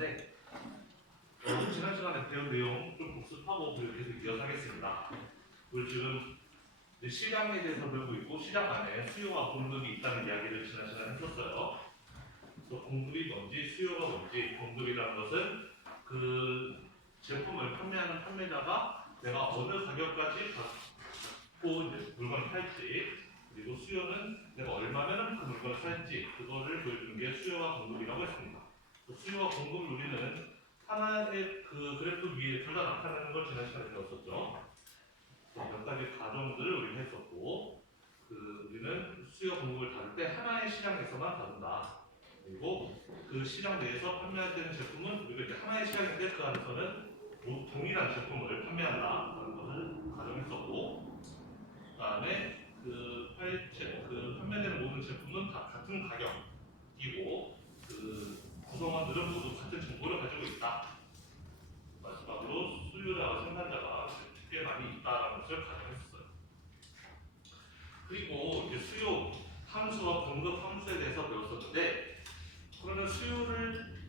하는데 지난 시간에 배운 내용 좀 복습하고 그리고 계속 이어서 하겠습니다. 우리 지금 시장에 대해서 배우고 있고 시장 안에 수요와 공급이 있다는 이야기를 지난 시간에 했었어요. 그래서 공급이 뭔지 수요가 뭔지, 공급이라는 것은 그 제품을 판매하는 판매자가 내가 어느 가격까지 갖고 이제 물건을 팔지, 그리고 수요는 내가 얼마면 그 물건을 살지, 그거를 보여주는 게 수요와 공급이라고 했습니다. 수요와 공급을 우리는 하나의 그 그래프 위에 둘 다 나타나는 걸 지난 시간에 배웠었죠. 몇 가지 가정들을 우리는 했었고, 우리는 수요 공급을 다룰 때 하나의 시장에서만 다룬다. 그리고 그 시장 내에서 판매되는 제품은 우리가 이제 하나의 시장인데 그 안에서는 동일한 제품을 판매한다라는 것을 가정했었고, 그다음에 그 판매되는 모든 제품은 다 같은 가격이고 그 구성원들은 모두 같은 정보를 가지고 있다. 마지막으로 수요자와 생산자가 꽤 많이 있다라는 것을 가정했었어요. 그리고 이제 수요 함수와 공급 함수에 대해서 배웠었는데, 그러면 수요를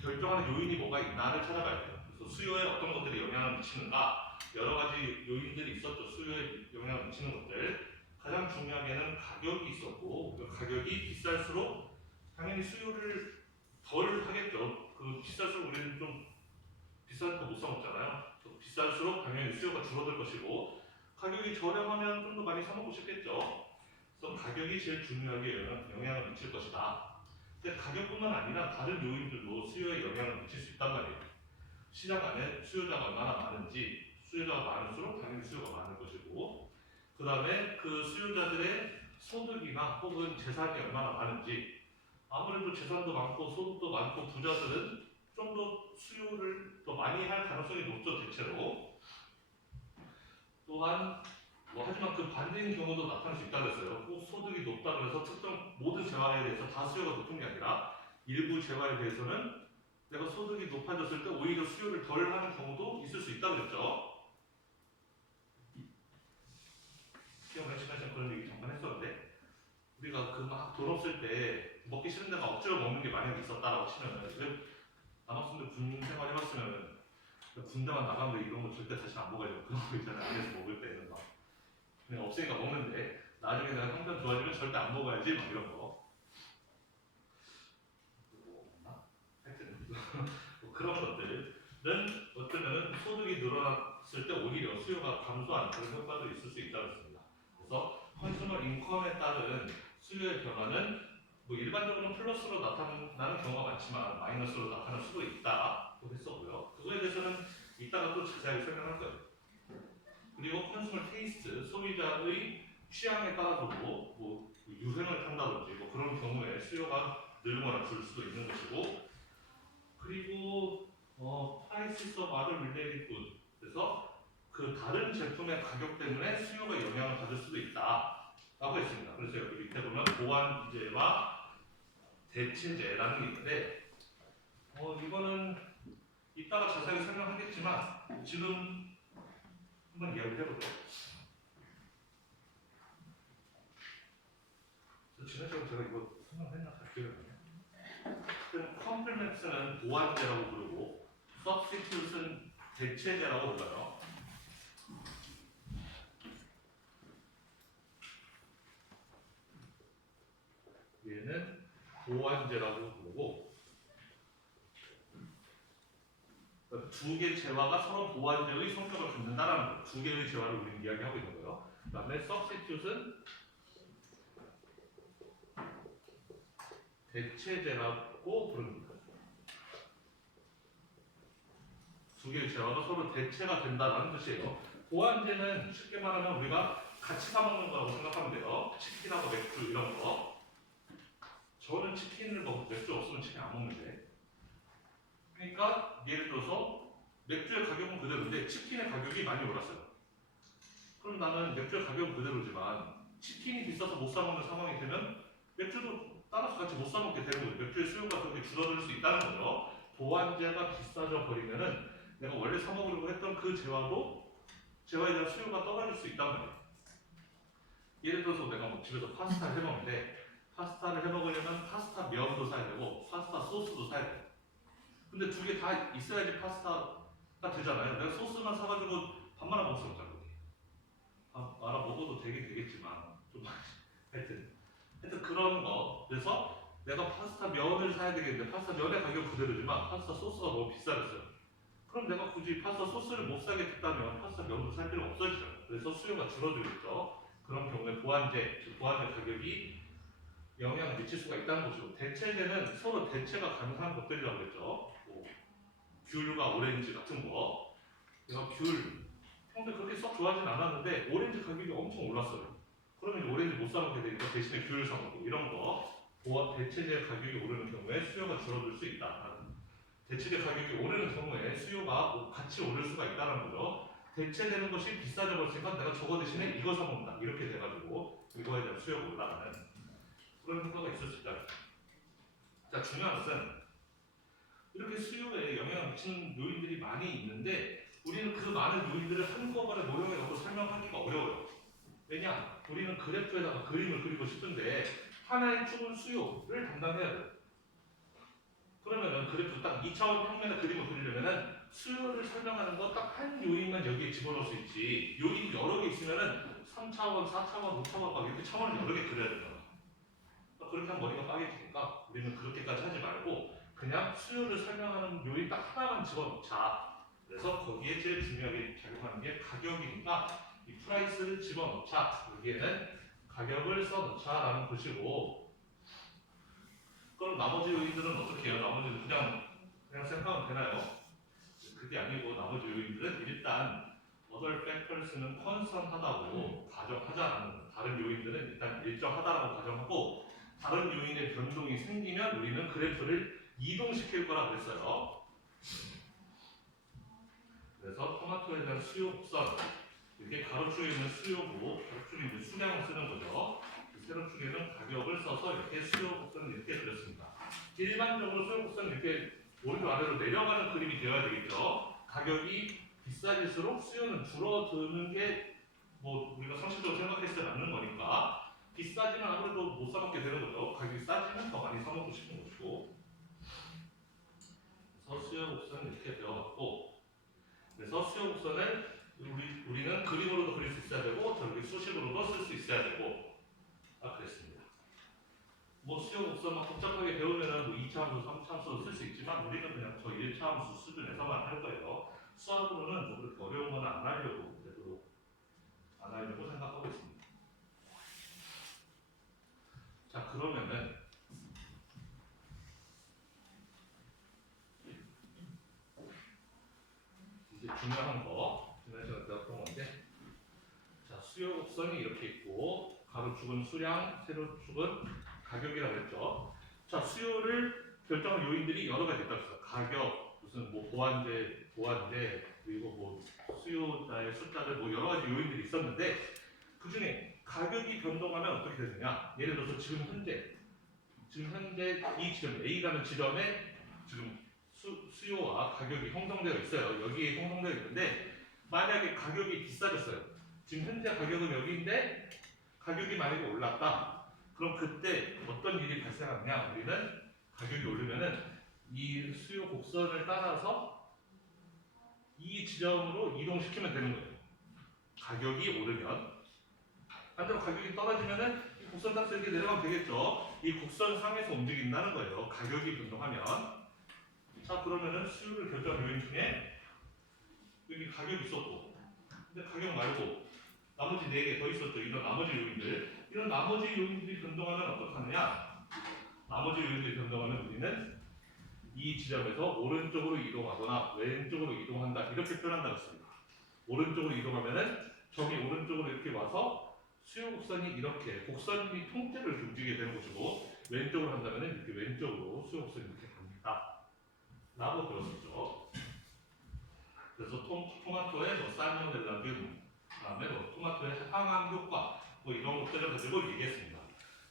결정하는 요인이 뭐가 있나를 찾아봐야 돼요. 그래서 수요에 어떤 것들이 영향을 미치는가, 여러 가지 요인들이 있었죠. 수요에 영향을 미치는 것들. 가장 중요하게는 가격이 있었고, 그 가격이 비쌀수록 당연히 수요를 덜 하겠죠. 비쌀수록 우리는 좀 비싼 거 못 사 먹잖아요. 비쌀수록 당연히 수요가 줄어들 것이고, 가격이 저렴하면 좀 더 많이 사 먹고 싶겠죠. 그래서 가격이 제일 중요하게 영향을 미칠 것이다. 근데 가격뿐만 아니라 다른 요인들도 수요에 영향을 미칠 수 있단 말이에요. 시장 안에 수요자가 얼마나 많은지, 수요자가 많을수록 당연히 수요가 많을 것이고, 그 다음에 그 수요자들의 소득이나 혹은 재산이 얼마나 많은지, 아무래도 재산도 많고 소득도 많고 부자들은 좀 더 수요를 더 많이 할 가능성이 높죠, 대체로. 또한 하지만 그 반대인 경우도 나타날 수 있다고 했어요. 꼭 소득이 높다고 해서 특정 모든 재화에 대해서 다 수요가 높은 게 아니라 일부 재화에 대해서는 내가 소득이 높아졌을 때 오히려 수요를 덜 하는 경우도 있을 수 있다고 그랬죠. 시험에 시간에 그런 얘기 잠깐 했었는데, 우리가 그 막 돈 없을 때 먹기 싫은 데가 억지로 먹는 게 만약에 있었다라고 치면은, 남학생들 군 생활 해봤으면 군대만 나가면 이런 거 절대 다시 안 먹어야죠. 그런 거 있잖아요. 안에서 먹을 때는 막 그냥 없으니까 먹는데 나중에 내가 형편 좋아지면 절대 안 먹어야지 막 이런 거. 하여튼 뭐 그런 것들은 어쩌면 소득이 늘어났을 때 오히려 수요가 감소하는 그런 효과도 있을 수 있다고 했습니다. 그래서 컨슈머 인컴에 따른 수요의 변화는 뭐 일반적으로는 플러스로 나타나는 경우가 많지만 마이너스로 나타날 수도 있다고 했었고요. 그거에 대해서는 이따가 또 자세하게 설명할 거예요. 그리고 컨슈머 테이스트, 소비자의 취향에 따라서도 뭐 유행을 탄다든지 뭐 그런 경우에 수요가 늘거나 줄 수도 있는 것이고, 그리고 prices of other related goods, 그래서 그 다른 제품의 가격 때문에 수요가 영향을 받을 수도 있다라고 했습니다. 그래서 여기 밑에 보면 보완제와 대체제라는 게 있는데, 이거는 이따가 자세히 설명하겠지만 지금 한번 이야기를 해보죠. 지난주에 제가 이거 설명했나 잘 기억이 안 나요. 컴플렉스는 보완제라고 부르고 substitute는 대체제라고 불러요. 얘는 보완제라고 부르고, 두 개의 재화가 서로 보완제의 성격을 갖는다라는 거예요. 두 개의 재화를 우리는 이야기하고 있는 거예요. 그 다음에 substitute는 대체제라고 부릅니다. 두 개의 재화가 서로 대체가 된다는 뜻이에요. 보완제는 쉽게 말하면 우리가 같이 사 먹는 거라고 생각하면 돼요. 치킨하고 맥주 이런 거. 저는 치킨을 먹고 맥주 없으면 치킨 안 먹는데. 그러니까 예를 들어서 맥주의 가격은 그대로인데 치킨의 가격이 많이 올랐어요. 그럼 나는 맥주의 가격은 그대로지만 치킨이 비싸서 못 사 먹는 상황이 되면 맥주도 따라서 같이 못 사 먹게 되는 거예요. 맥주의 수요가 그렇게 줄어들 수 있다는 거죠. 보완제가 비싸져 버리면은 내가 원래 사 먹으려고 했던 그 재화에 대한 수요가 떨어질 수 있단 말이에요. 예를 들어서 내가 뭐 집에서 파스타를 해 먹는데 파스타를 해 먹으려면 파스타 면도 사야 되고 파스타 소스도 사야 돼요. 근데 두 개 다 있어야지 파스타가 되잖아요. 내가 소스만 사가지고 밥 말아 먹을 수 없잖아. 밥 말아 먹어도 되긴 되겠지만 좀 하여튼 그런 거. 그래서 내가 파스타 면을 사야 되겠는데 파스타 면의 가격 그대로지만 파스타 소스가 너무 비싸졌어요. 그럼 내가 굳이 파스타 소스를 못 사게 됐다면 파스타 면도 살 필요 없어지잖아요. 그래서 수요가 줄어들겠죠. 그런 경우에 보완제, 즉 보완제 가격이 영향을 미칠 수가 있다는 거죠. 대체제는 서로 대체가 가능한 것들이라고 그랬죠. 뭐 귤과 오렌지 같은 거. 내가 귤 평소에 그렇게 썩 좋아하진 않았는데 오렌지 가격이 엄청 올랐어요. 그러면 오렌지 못 사 먹게 되니까 대신에 귤을 사 먹고 이런 거. 보완 대체제 가격이 오르는 경우에 수요가 줄어들 수 있다. 대체제 가격이 오르는 경우에 수요가 같이 오를 수가 있다는 거죠. 대체되는 것이 비싸져 버리니까 내가 저거 대신에 이거 사 먹는다. 이렇게 돼가지고 이거에 대한 수요가 올라가는 그런 효과가 있을 수 있다. 자, 중요한 것은 이렇게 수요에 영향을 미치는 요인들이 많이 있는데 우리는 그 많은 요인들을 한꺼번에 모형에 넣고 설명하기가 어려워요. 왜냐? 우리는 그래프에다가 그림을 그리고 싶은데 하나의 축은 수요를 담당해야 돼요. 그러면은 그래프 딱 2차원 평면의 그림을 그리려면은 수요를 설명하는 거 딱 한 요인만 여기에 집어넣을 수 있지. 요인이 여러 개 있으면은 3차원, 4차원, 5차원 막 이렇게 차원을 여러 개 그려야 돼요. 그렇게 하면 머리가 빠개지니까 우리는 그렇게까지 하지 말고 그냥 수요를 설명하는 요인 딱 하나만 집어넣자. 그래서 거기에 제일 중요하게 작용하는 게 가격이니까 이 프라이스를 집어넣자. 여기에는 가격을 써넣자라는 것이고 그럼 나머지 요인들은 어떻게 해요? 나머지는 그냥 생각하면 되나요? 그게 아니고 나머지 요인들은 일단 other factors는 constant하다고 가정하자라는 다른 요인들은 일단 일정하다라고 가정하고 다른 요인의 변동이 생기면 우리는 그래프를 이동시킬 거라 그랬어요. 그래서 토마토에 대한 수요 곡선 이게 가로축에 있는 수요고 가로축에 있는 수량을 쓰는 거죠. 세로축에는 가격을 써서 이렇게 수요 곡선을 이렇게 그렸습니다. 일반적으로 수요 곡선은 이렇게 오른쪽 아래로 내려가는 그림이 되어야 되겠죠. 가격이 비싸질수록 수요는 줄어드는 게 뭐 우리가 상식적으로 생각했을 때 맞는 거니까 비싸지면 아무래도 못 사먹게 되는 거죠. 가격이 싸지면 더 많이 사먹고 싶은 것이고 그래서 수요 곡선은 이렇게 되어갖고 그래서 수요 곡선을 우리는 그림으로도 그릴 수 있어야 되고 저렇게 수식으로도 쓸 수 있어야 되고 그랬습니다. 뭐 수요 곡선 막 복잡하게 배우면은 뭐 2차 함수, 3차 함수로 쓸 수 있지만 우리는 그냥 거의 1차 함수 수준에서만 할 거예요. 수학으로는 뭐 그렇게 어려운 건 안 하려고 생각하고 있습니다. 자, 그러면은 이제 중요한 거 지난 시간에 배웠던 건데 자, 수요 곡선이 이렇게 있고 가로축은 수량, 세로축은 가격이라고 했죠. 자, 수요를 결정할 요인들이 여러 가지 있다고 했어요. 가격, 무슨 뭐 보완제 그리고 뭐 수요자의 숫자들 뭐 여러 가지 요인들이 있었는데 그 중에 가격이 변동하면 어떻게 되느냐? 예를 들어서 지금 현재 이 지점 A라는 지점에 지금 수요와 가격이 형성되어 있어요. 여기에 형성되어 있는데 만약에 가격이 비싸졌어요. 지금 현재 가격은 여기인데 가격이 만약에 올랐다. 그럼 그때 어떤 일이 발생하느냐? 우리는 가격이 오르면은 이 수요 곡선을 따라서 이 지점으로 이동시키면 되는 거예요. 가격이 오르면 반대로 가격이 떨어지면은 이 곡선 따라서 이렇게 내려가면 되겠죠. 이 곡선 상에서 움직인다는 거예요. 가격이 변동하면. 자, 그러면은 수요를 결정한 요인 중에 여기 가격이 있었고 근데 가격 말고 나머지 4개 더 있었죠. 이런 나머지 요인들. 이런 나머지 요인들이 변동하면 어떡하느냐? 나머지 요인들이 변동하면 우리는 이 지점에서 오른쪽으로 이동하거나 왼쪽으로 이동한다. 이렇게 표현한다고 했습니다. 오른쪽으로 이동하면은 저기 오른쪽으로 이렇게 와서 수요 곡선이 이렇게 곡선이 통째로 이렇게 움직이게 되는 것이고 왼쪽으로 한다면은 이렇게 왼쪽으로 수요 곡선이 이렇게 갑니다. 라고 배웠었죠. 그래서 토마토의 뭐 살모넬라균 그다음에 뭐 토마토의 항암 효과 뭐 이런 것들을 가지고 얘기했습니다.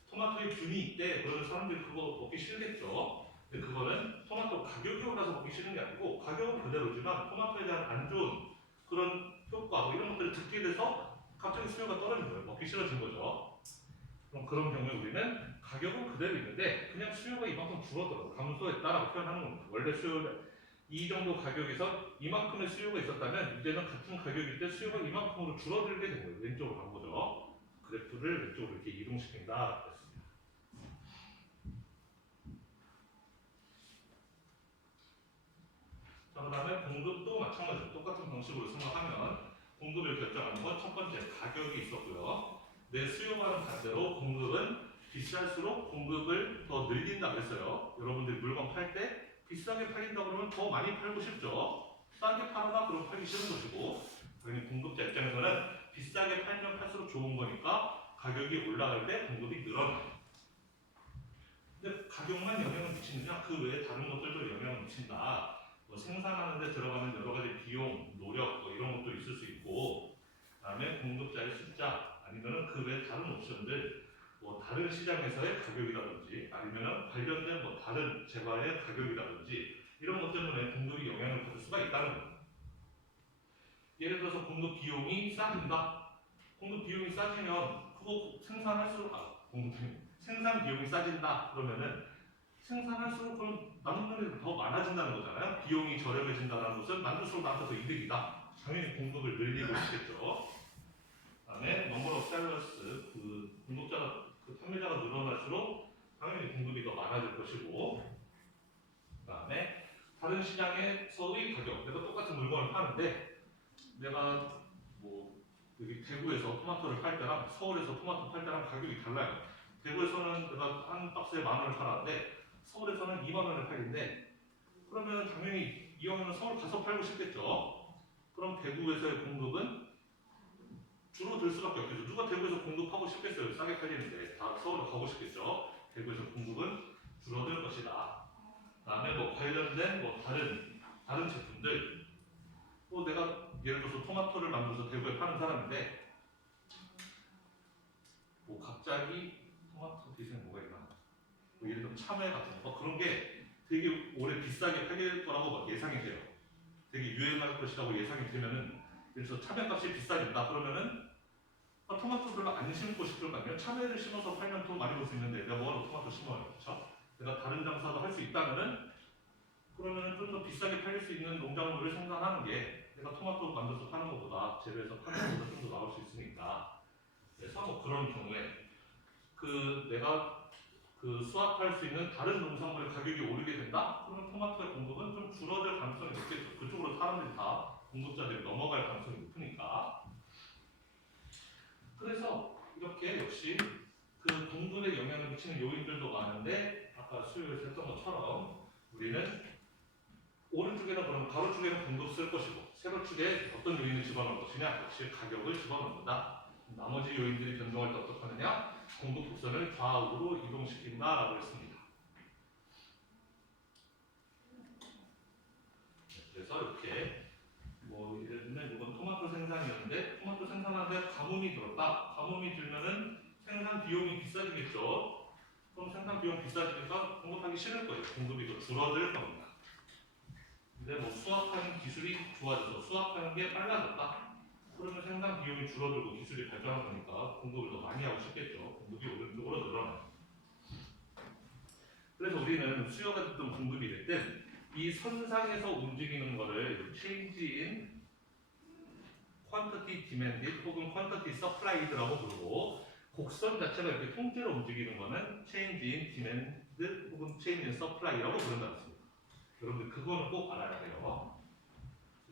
토마토에 균이 있대. 그러면 사람들이 그거 먹기 싫겠죠. 근데 그거는 토마토 가격이 올라서 먹기 싫은 게 아니고 가격은 그대로지만 토마토에 대한 안 좋은 그런 효과 뭐 이런 것들을 듣게 돼서 갑자기 수요가 떨어진 거예요. 먹기 싫어진 거죠. 그럼 그런 경우에 우리는 가격은 그대로 있는데 그냥 수요가 이만큼 줄어들어 감소했다라고 표현하는 겁니다. 원래 수요를 이 정도 가격에서 이만큼의 수요가 있었다면 이제는 같은 가격일 때 수요가 이만큼으로 줄어들게 된 거예요. 왼쪽으로 간 거죠. 그래프를 왼쪽으로 이렇게 이동시킨다 그랬습니다. 자, 그 다음에 공급도 마찬가지로 똑같은 방식으로 생각하면 공급을 결정하는 건 첫 번째 가격이 있었고요. 내 수요와는 반대로 공급은 비쌀수록 공급을 더 늘린다 그랬어요. 여러분들이 물건 팔 때 비싸게 팔린다 그러면 더 많이 팔고 싶죠. 싸게 팔아라 그러면 팔기 싫은 것이고 당연히 공급자 입장에서는 비싸게 팔면 팔수록 좋은 거니까 가격이 올라갈 때 공급이 늘어나요. 근데 가격만 영향을 미치느냐? 그 외에 다른 것들도 영향을 미친다. 뭐 생산하는 데 들어가는 여러 가지 비용, 노력 뭐 이런 것도 있을 수 있고 그다음에 공급자의 숫자 아니면은 그 외 다른 옵션들 뭐 다른 시장에서의 가격이라든지 아니면은 관련된 뭐 다른 재화의 가격이라든지 이런 것 때문에 공급이 영향을 받을 수가 있다는 겁니다. 예를 들어서 공급 비용이 싸진다. 공급 비용이 싸지면 그거 생산할수록 생산 비용이 싸진다. 그러면은 생산할수록 그럼 남는 게 더 많아진다는 거잖아요. 비용이 저렴해진다는 것은 만들수록 나한테 더 이득이다. 당연히 공급을 늘리고 있겠죠. 그다음에 넘버 오브 셀러스 그 공급자가 그 판매자가 늘어날수록 당연히 공급이 더 많아질 것이고 그다음에 다른 시장에서의 가격 내가 똑같은 물건을 파는데 내가 뭐 여기 대구에서 토마토를 팔 때랑 서울에서 토마토 팔 때랑 가격이 달라요. 대구에서는 내가 한 박스에 10,000원을 팔았는데 서울에서는 20,000원에 팔린데 그러면 당연히 이왕이면 서울 가서 팔고 싶겠죠. 그럼 대구에서의 공급은 줄어들 수밖에 없겠죠. 누가 대구에서 공급하고 싶겠어요. 싸게 팔리는데 다 서울로 가고 싶겠죠. 대구에서 공급은 줄어들 것이다. 그다음에 뭐 관련된 뭐 다른 제품들 또 내가 예를 들어서 토마토를 만들어서 대구에 파는 사람인데 뭐 갑자기 토마토 대신에 뭐가 있나? 뭐 예를 들면 참외 같은 거 그런 게 되게 올해 비싸게 팔릴 거라고 막 예상이 돼요. 되게 유행할 것이라고 예상이 되면은 그래서 참외값이 비싸진다 그러면은 토마토 별로 안 심고 싶을 거 아니에요. 참외를 심어서 팔면 돈 많이 벌 수 있는데 내가 뭐하러 토마토 심어요, 그렇죠? 내가 다른 장사도 할 수 있다면은 그러면은 좀 더 비싸게 팔릴 수 있는 농작물을 생산하는 게 내가 토마토 만들어서 파는 것보다 재배해서 파는 것보다 좀 더 나올 수 있으니까. 그래서 뭐 그런 경우에 그 내가 그 수확할 수 있는 다른 농산물의 가격이 오르게 된다? 그러면 토마토의 공급은 좀 줄어들 가능성이 높겠죠. 그쪽으로 사람들이 다 공급자들이 넘어갈 가능성이 높으니까. 그래서 이렇게 역시 그 공급에 영향을 미치는 요인들도 많은데 아까 수요에서 했던 것처럼 우리는 오른쪽에는 그럼 가로축에는 공급 쓸 것이고 세로축에 어떤 요인을 집어넣을 것이냐 역시 가격을 집어넣는 거다. 나머지 요인들이 변동할 때 어떻게 하느냐 공급 곡선을 좌우로 이동시킨다라고 했습니다. 그래서 이렇게 뭐 예를 들면 이건 토마토 생산이었는데 토마토 생산하는데 가뭄이 들었다. 가뭄이 들면은 생산 비용이 비싸지겠죠. 그럼 생산 비용 비싸지니까 공급하기 싫을 거예요. 공급이 더 줄어들 겁니다. 근데 뭐 수확하는 기술이 좋아져서 수확하는 게 빨라졌다. 그러면 생산 비용이 줄어들고 기술이 발전한 거니까 공급을 더 많이 하고 싶겠죠. 공급이 오른쪽으로 늘어나요. 그래서 우리는 수요가 됐든 공급이 됐든 이 선상에서 움직이는 거를 change in quantity demanded 혹은 quantity supplied라고 부르고 곡선 자체가 이렇게 통째로 움직이는 거는 change in demand 혹은 change in supply라고 부른다고 했습니다. 여러분들 그거는 꼭 알아야 돼요.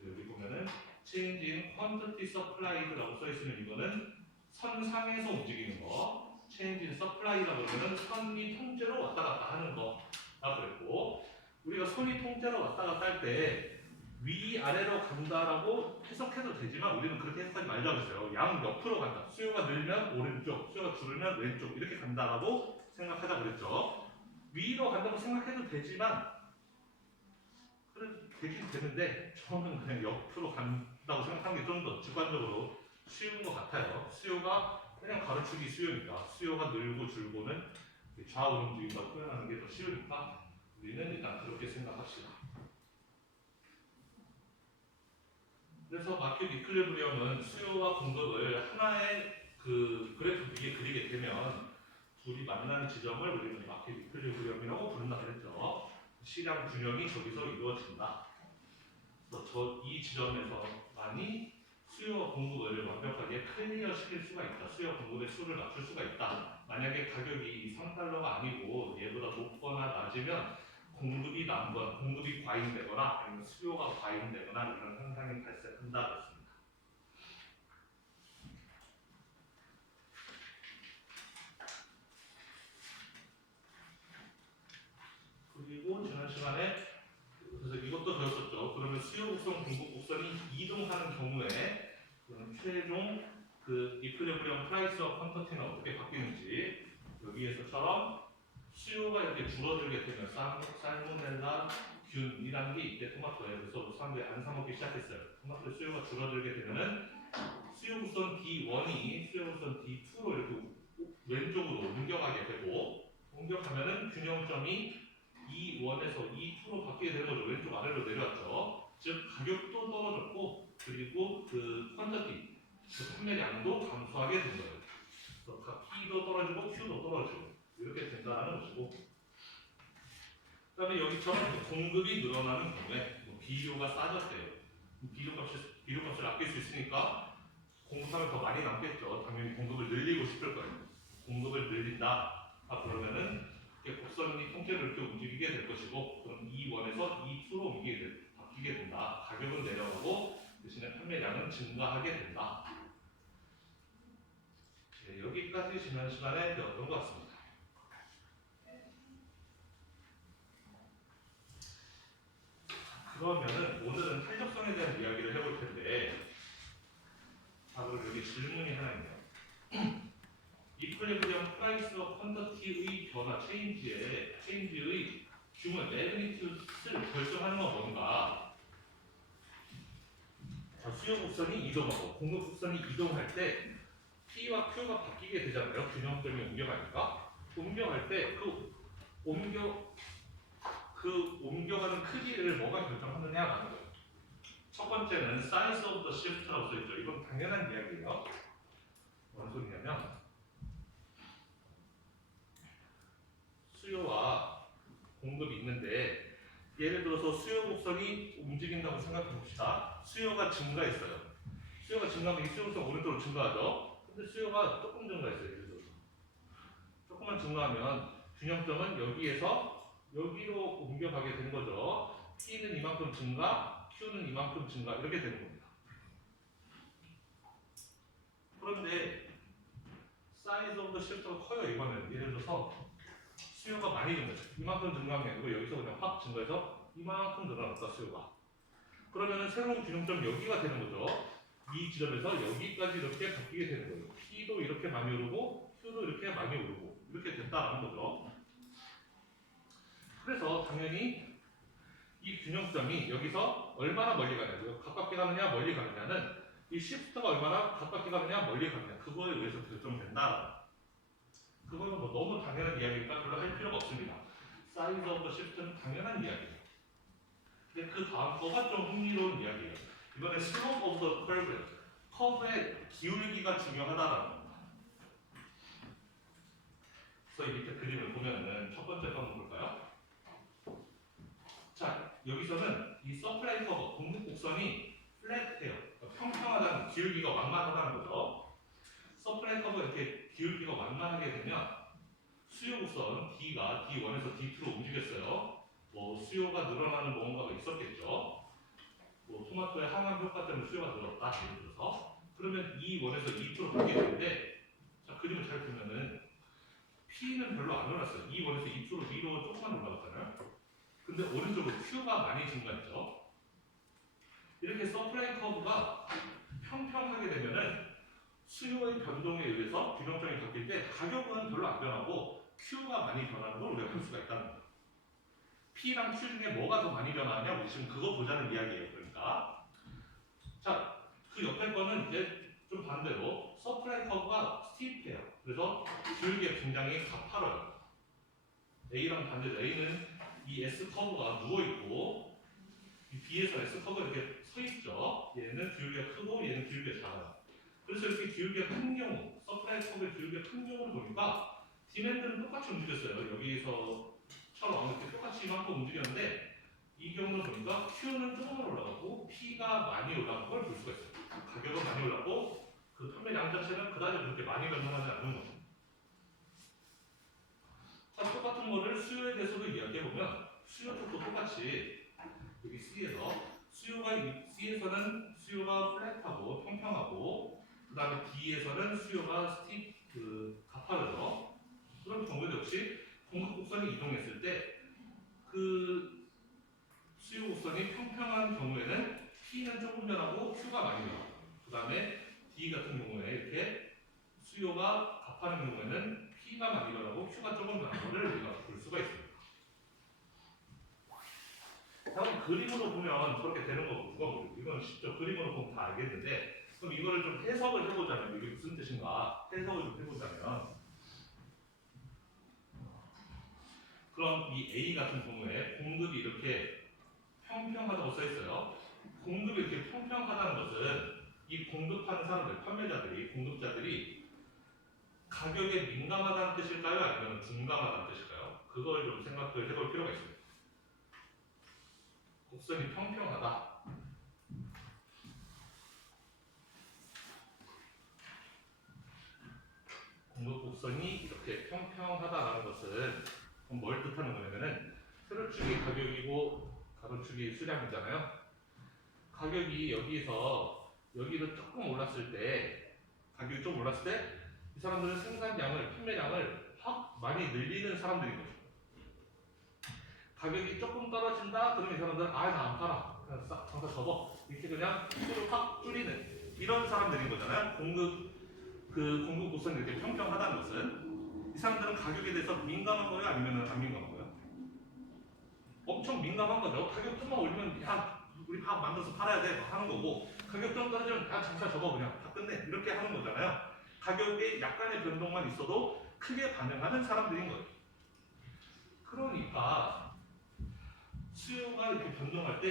여기 보면은 change in quantity supplied라고 써있으면 이거는 선상에서 움직이는 거 change in supply라고 그러면 선이 통째로 왔다 갔다 하는 거라고 그랬고 우리가 선이 통째로 왔다 갔다 할 때 위아래로 간다라고 해석해도 되지만 우리는 그렇게 해석하지 말자고 했어요. 양 옆으로 간다. 수요가 늘면 오른쪽, 수요가 줄으면 왼쪽 이렇게 간다라고 생각하자 그랬죠. 위로 간다고 생각해도 되지만 그래 되긴 되는데 저는 그냥 옆으로 간다고 생각하는 게 좀 더 직관적으로 쉬운 것 같아요. 수요가 그냥 가로축이 수요니까 수요가 늘고 줄고는 좌우로 움직인다고 표현하는 게 더 쉬우니까 우리는 일단 그렇게 생각합시다. 그래서 마켓 이퀄리브리엄은 수요와 공급을 하나의 그 그래프 위에 그리게 되면 둘이 만나는 지점을 우리는 마켓 이퀄리브리엄이라고 부른다 그랬죠. 시장 균형이 저기서 이루어진다. 그래서 이 지점에서만이 수요와 공급을 완벽하게 클리어 시킬 수가 있다. 수요 공급의 수를 맞출 수가 있다. 만약에 가격이 3달러가 아니고 얘보다 높거나 낮으면 공급이 남건, 공급이 과잉되거나 아니면 수요가 과잉되거나 이런 현상이 발생한다 그랬습니다. 그리고 지난 시간에 그래서 이것도 배웠었죠. 그러면 수요 곡선, 공급 곡선이 이동하는 경우에 그럼 최종 그 이퀄리브리엄 프라이스와 퀀터티는 어떻게 바뀌는지 여기에서처럼 수요가 이렇게 줄어들게 되면 살모넬라 균이라는 게 이때 토마토에 그래서 사람들이 안 사 먹기 시작했어요. 토마토의 수요가 줄어들게 되면은 수요 곡선 D1이 수요 곡선 D2로 이렇게 왼쪽으로 옮겨가게 되고 옮겨가면은 균형점이 E1에서 E2로 바뀌게 되는 거죠. 왼쪽 아래로 내려왔죠. 즉 가격도 떨어졌고 그리고 그 퀀터티, 그 판매량도 감소하게 된 거예요. 그래서 P도 떨어지고 Q도 떨어지고 이렇게 된다는 것이고 그다음에 여기처럼 공급이 늘어나는 경우에 비료가 싸졌대요. 비료값을 아낄 수 있으니까 공급하면 더 많이 남겠죠. 당연히 공급을 늘리고 싶을 거예요. 공급을 늘린다. 그러면은 곡선이 통째로 이렇게 움직이게 될 것이고 그럼 E1에서 E2로 바뀌게 된다. 가격은 내려가고 대신에 판매량은 증가하게 된다. 네, 여기까지 지난 시간에 배웠던 것 같습니다. 그러면은 오늘은 탄력성에 대한 이야기를 해볼 텐데 바로 여기 질문이 하나 있네요. 이퀄리브리엄 프라이스와 퀀터티의 변화, 체인지의 규모, 매그니튜드를 결정하는 건 뭔가? 수요 곡선이 이동하고 공급 곡선이 이동할 때 P와 Q가 바뀌게 되잖아요. 균형점이 옮겨가니까. 옮겨갈 때 옮겨가는 크기를 뭐가 결정하느냐라는 거예요. 첫 번째는 size of the shift라고 써있죠. 이건 당연한 이야기예요. 뭔 소리냐면 수요와 공급이 있는데 예를 들어서 수요 곡선이 움직인다고 생각해 봅시다. 수요가 증가했어요. 수요가 증가하면 이 수요 곡선 오른쪽으로 증가하죠. 근데 수요가 조금 증가했어요. 예를 들어서 조금만 증가하면 균형점은 여기에서 여기로 옮겨가게 되는 거죠. P는 이만큼 증가, Q는 이만큼 증가 이렇게 되는 겁니다. 그런데 사이즈 오브 더 shift가 커요. 이거는 예를 들어서 수요가 많이 증가했어요. 이만큼 증가한 게 아니고 여기서 그냥 확 증가해서 이만큼 늘어났다 수요가. 그러면은 새로운 균형점 여기가 되는 거죠. 이 지점에서 여기까지 이렇게 바뀌게 되는 거예요. P도 이렇게 많이 오르고 Q도 이렇게 많이 오르고 이렇게 됐다라는 거죠. 그래서 당연히 이 균형점이 여기서 얼마나 멀리 가느냐, 가깝게 가느냐 멀리 가느냐는 이 시프트가 얼마나 가깝게 가느냐 멀리 가느냐 그거에 의해서 결정된다. 그거는 뭐 너무 당연한 이야기니까 별로 할 필요가 없습니다. 사이즈 오브 더 시프트는 당연한 이야기예요. 근데 그 다음 거가 좀 흥미로운 이야기예요. 이번에 슬로프 오브 더 커브예요. 커브의 기울기가 중요하다라는 겁니다. 그래서 이 밑에 그림을 보면은 첫 번째 거 한번 볼까요? 자, 여기서는 이 서플라이 커브, 공급 곡선이 플랫해요. 평평하다는, 기울기가 완만하다는 거죠. 서플라이 커브가 이렇게 기울기가 완만하게 되면 수요 곡선 D가 D1에서 D2로 움직였어요. 뭐 수요가 늘어나는 뭔가가 있었겠죠. 뭐 토마토의 항암 효과 때문에 수요가 늘었다 예를 들어서 그러면 E1에서 E2로 바뀌게 되는데 자 그림을 잘 보면은 P는 별로 안 올랐어요. E1에서 E2로 위로 조금만 올라갔잖아요. 근데 오른쪽으로 Q가 많이 증가했죠. 이렇게 서플라이 커브가 평평하게 되면은 수요의 변동에 의해서 균형점이 바뀔 때 가격은 별로 안 변하고 Q가 많이 변하는 걸 우리가 볼 수가 있다는 거예요. P랑 Q 중에 뭐가 더 많이 변하냐? 우리 지금 그거 보자는 이야기예요. 그러니까 자, 그 옆에 거는 이제 좀 반대로 서플라이 커브가 스티프해요. 그래서 기울기가 굉장히 가파라요. A랑 반대죠. A는 이 S 커브가 누워 있고 이 B에서 S 커브가 이렇게 서 있죠. 얘는 기울기가 크고 얘는 기울기가 작아요. 그래서 이렇게 기울기가 큰 경우, 서플라이 커브의 기울기가 큰 경우를 보니까 디맨드는 똑같이 움직였어요. 여기서처럼 이렇게 똑같이 이만큼 움직였는데 이 경우는 보니까 Q는 조금만 올라가고 P가 많이 올라간 걸 볼 수가 있어요. 가격은 많이 올랐고 그 판매량 자체는 그다지 그렇게 많이 변동하지 않는 거죠. 자, 똑같은 거를 수요에 대해서도 이야기해보면 수요 쪽도 똑같이 여기 C에서는 수요가 플랫하고 평평하고 그 다음에 D에서는 수요가 가파르죠. 그런 경우에도 역시 공급 곡선이 이동했을 때 그 수요 곡선이 평평한 경우에는 P는 조금 변하고 Q가 많이 변하고 그 다음에 D 같은 경우에 이렇게 수요가 가파른 경우에는 P가 많이 변하고 Q가 조금 변하는 것을 우리가 볼 수가 있습니다. 다음 그림으로 보면 그렇게 되는 거고 누가 모르고 이건 쉽죠. 그림으로 보면 다 알겠는데 그럼 이거를 좀 해석을 해보자면 이게 무슨 뜻인가 해석을 좀 해보자면 그럼 이 A 같은 경우에 공급이 이렇게 평평하다고 써 있어요. 공급이 이렇게 평평하다는 것은 이 공급하는 사람들, 판매자들이, 공급자들이 가격에 민감하다는 뜻일까요? 아니면 둔감하다는 뜻일까요? 그걸 좀 생각을 해볼 필요가 있습니다. 곡선이 평평하다. 공급 곡선이 이렇게 평평하다라는 것은 뭘 뜻하는 거냐면은 세로축이 가격이고 가로축이 수량이잖아요. 가격이 여기로 조금 올랐을 때 가격이 좀 올랐을 때 이 사람들은 생산량을 판매량을 확 많이 늘리는 사람들인 거죠. 가격이 조금 떨어진다 그러면 이 사람들은 나 안 팔아 그냥 장사 접어 이렇게 그냥 수를 확 줄이는 이런 사람들인 거잖아요. 공급 곡선이 이렇게 평평하다는 것은 이 사람들은 가격에 대해서 민감한 거예요? 아니면 안 민감한 거예요? 엄청 민감한 거죠. 가격 좀만 올리면 야 우리 밥 만들어서 팔아야 돼 하는 거고 가격 좀 떨어지면 야 장사 접어 그냥 다 끝내 이렇게 하는 거잖아요. 가격에 약간의 변동만 있어도 크게 반응하는 사람들인 거예요. 그러니까 수요가 이렇게 변동했을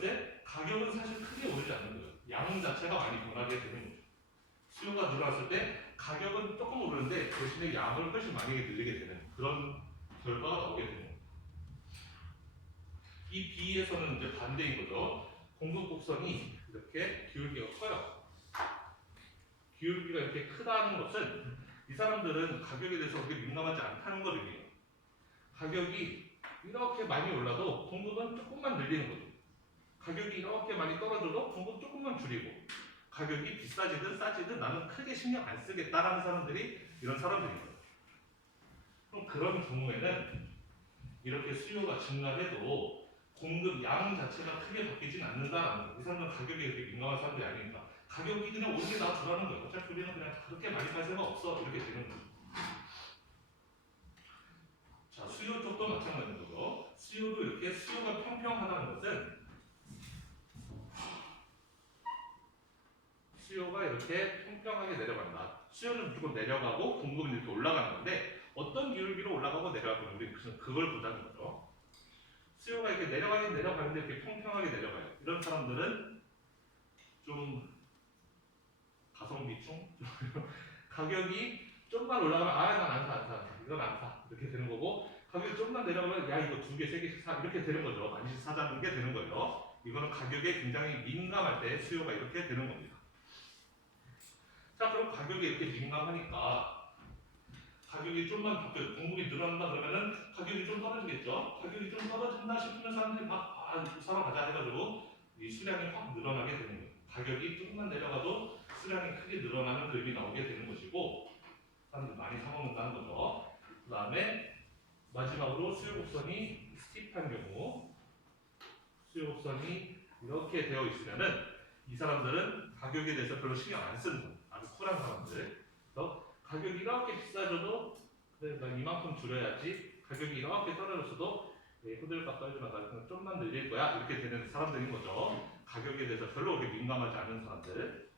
때 가격은 사실 크게 오르지 않는 거예요. 양 자체가 많이 변하게 되는 거죠. 수요가 늘어났을 때 가격은 조금 오르는데 대신에 양을 훨씬 많이 늘리게 되는 그런 결과가 나오게 되는 거예요. 이 B에서는 이제 반대인 거죠. 공급 곡선이 이렇게 기울기가 커요. 기울기가 이렇게 크다는 것은 이 사람들은 가격에 대해서 그렇게 민감하지 않다는 걸 의미해요. 가격이 이렇게 많이 올라도 공급은 조금만 늘리는 거죠. 가격이 이렇게 많이 떨어져도 공급 조금만 줄이고 가격이 비싸지든 싸지든 나는 크게 신경 안 쓰겠다라는 사람들이 이런 사람들인 거예요. 그럼 그런 경우에는 이렇게 수요가 증가해도 공급 양 자체가 크게 바뀌진 않는다라는 거예요. 이 사람들은 가격에 이렇게 민감한 사람들이 아니니까 가격이 그냥 오르게 놔두라는 거예요. 어차피 우리는 그냥 그렇게 많이 팔 생각 없어 이렇게 되는 거예요. 자, 수요 쪽도 마찬가지인 거죠. 수요도 이렇게 수요가 평평하다는 것은 수요가 이렇게 평평하게 내려간다. 수요는 무조건 내려가고 공급은 이렇게 올라가는 건데 어떤 기울기로 올라가고 내려가고 우리는 그걸 보자는 거죠. 수요가 이렇게 내려가긴 내려가는데 이렇게 평평하게 내려가요. 이런 사람들은 좀 가성비충? 가격이 좀만 올라가면 난 안 사. 이건 안 사. 이렇게 되는 거고 가격이 좀만 내려가면 야 이거 2개, 3개씩 사. 이렇게 되는 거죠. 많이 사자는 게 되는 거예요. 이거는 가격에 굉장히 민감할 때 수요가 이렇게 되는 겁니다. 자, 그럼 가격에 이렇게 민감하니까 가격이 좀만 바뀌어요. 공급이 늘어난다 그러면은 가격이 좀 떨어지겠죠. 가격이 좀 떨어진다 싶으면 사람들이 막 사러 가자 해가지고 이 수량이 확 늘어나게 되는 거예요. 가격이 조금만 내려가도 수량이 크게 늘어나는 그림이 나오게 되는 것이고 사람들이 많이 사먹는다는 거죠. 그 다음에 마지막으로 수요 곡선이 스티프한 경우 수요 곡선이 이렇게 되어 있으면은 이 사람들은 가격에 대해서 별로 신경 안 쓰는 거예요. 아주 쿨한 사람들. 그래서 가격이 이렇게 비싸져도 그래, 나 이만큼 줄여야지. 가격이 이렇게 떨어졌어도 후들값 떨지 마. 나 좀만 늘릴 거야. 이렇게 되는 사람들인 거죠. 가격에 대해서 별로 그렇게 민감하지 않은 사람들.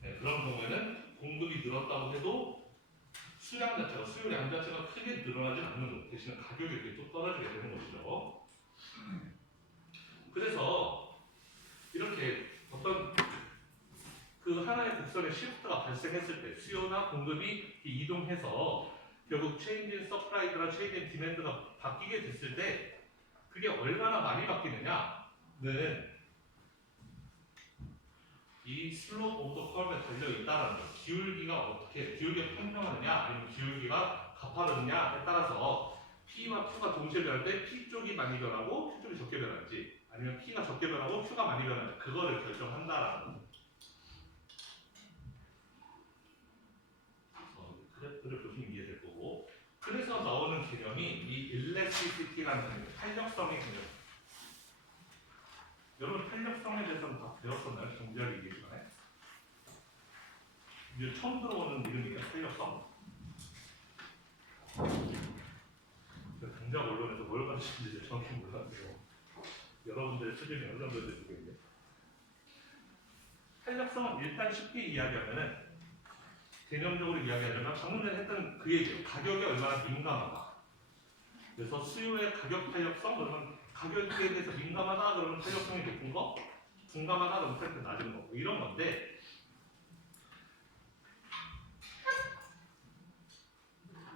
네, 그런 경우에는 공급이 늘었다고 해도 수요량 자체가 크게 늘어나지 않는 것. 대신에 가격이 이렇게 또 떨어지게 되는 것이죠. 그래서 이렇게 어떤 그 하나의 곡선에 시프트가 발생했을 때 수요나 공급이 이동해서 결국 체인지 인 서프라이드나 체인지 인 디맨드가 바뀌게 됐을 때 그게 얼마나 많이 바뀌느냐는 이 슬로프 오브 더 커브에 달려 있다라는 거. 기울기가 어떻게 기울기가 평평하느냐 아니면 기울기가 가파르느냐에 따라서 P와 Q가 동시에 변할 때 P 쪽이 많이 변하고 Q 쪽이 적게 변할지 아니면 P가 적게 변하고 Q가 많이 변할지 그거를 결정한다라는 거. 그래프를 보시면 이해될 거고 그래서 나오는 개념이 이 일레시티라는 개념, 탄력성의 개념. 여러분 탄력성에 대해서는 다 배웠었나요? 정지하게 얘기 시간에? 이제 처음 들어오는 이름이에요, 탄력성. 당장 언론에서 뭘 가르치는지 정확히 몰랐어요. 여러분들의 수준이 어느 정도 될지 모르겠는데. 탄력성은 일단 쉽게 이야기하면은 개념적으로 이야기하자면 방금 전에 했던 그 얘기예요. 가격에 얼마나 민감하다. 그래서 수요의 가격 탄력성 그러면 가격에 대해서 민감하다 그러면 탄력성이 높은 거, 둔감하다 그러면 탄력성이 낮은 거 이런 건데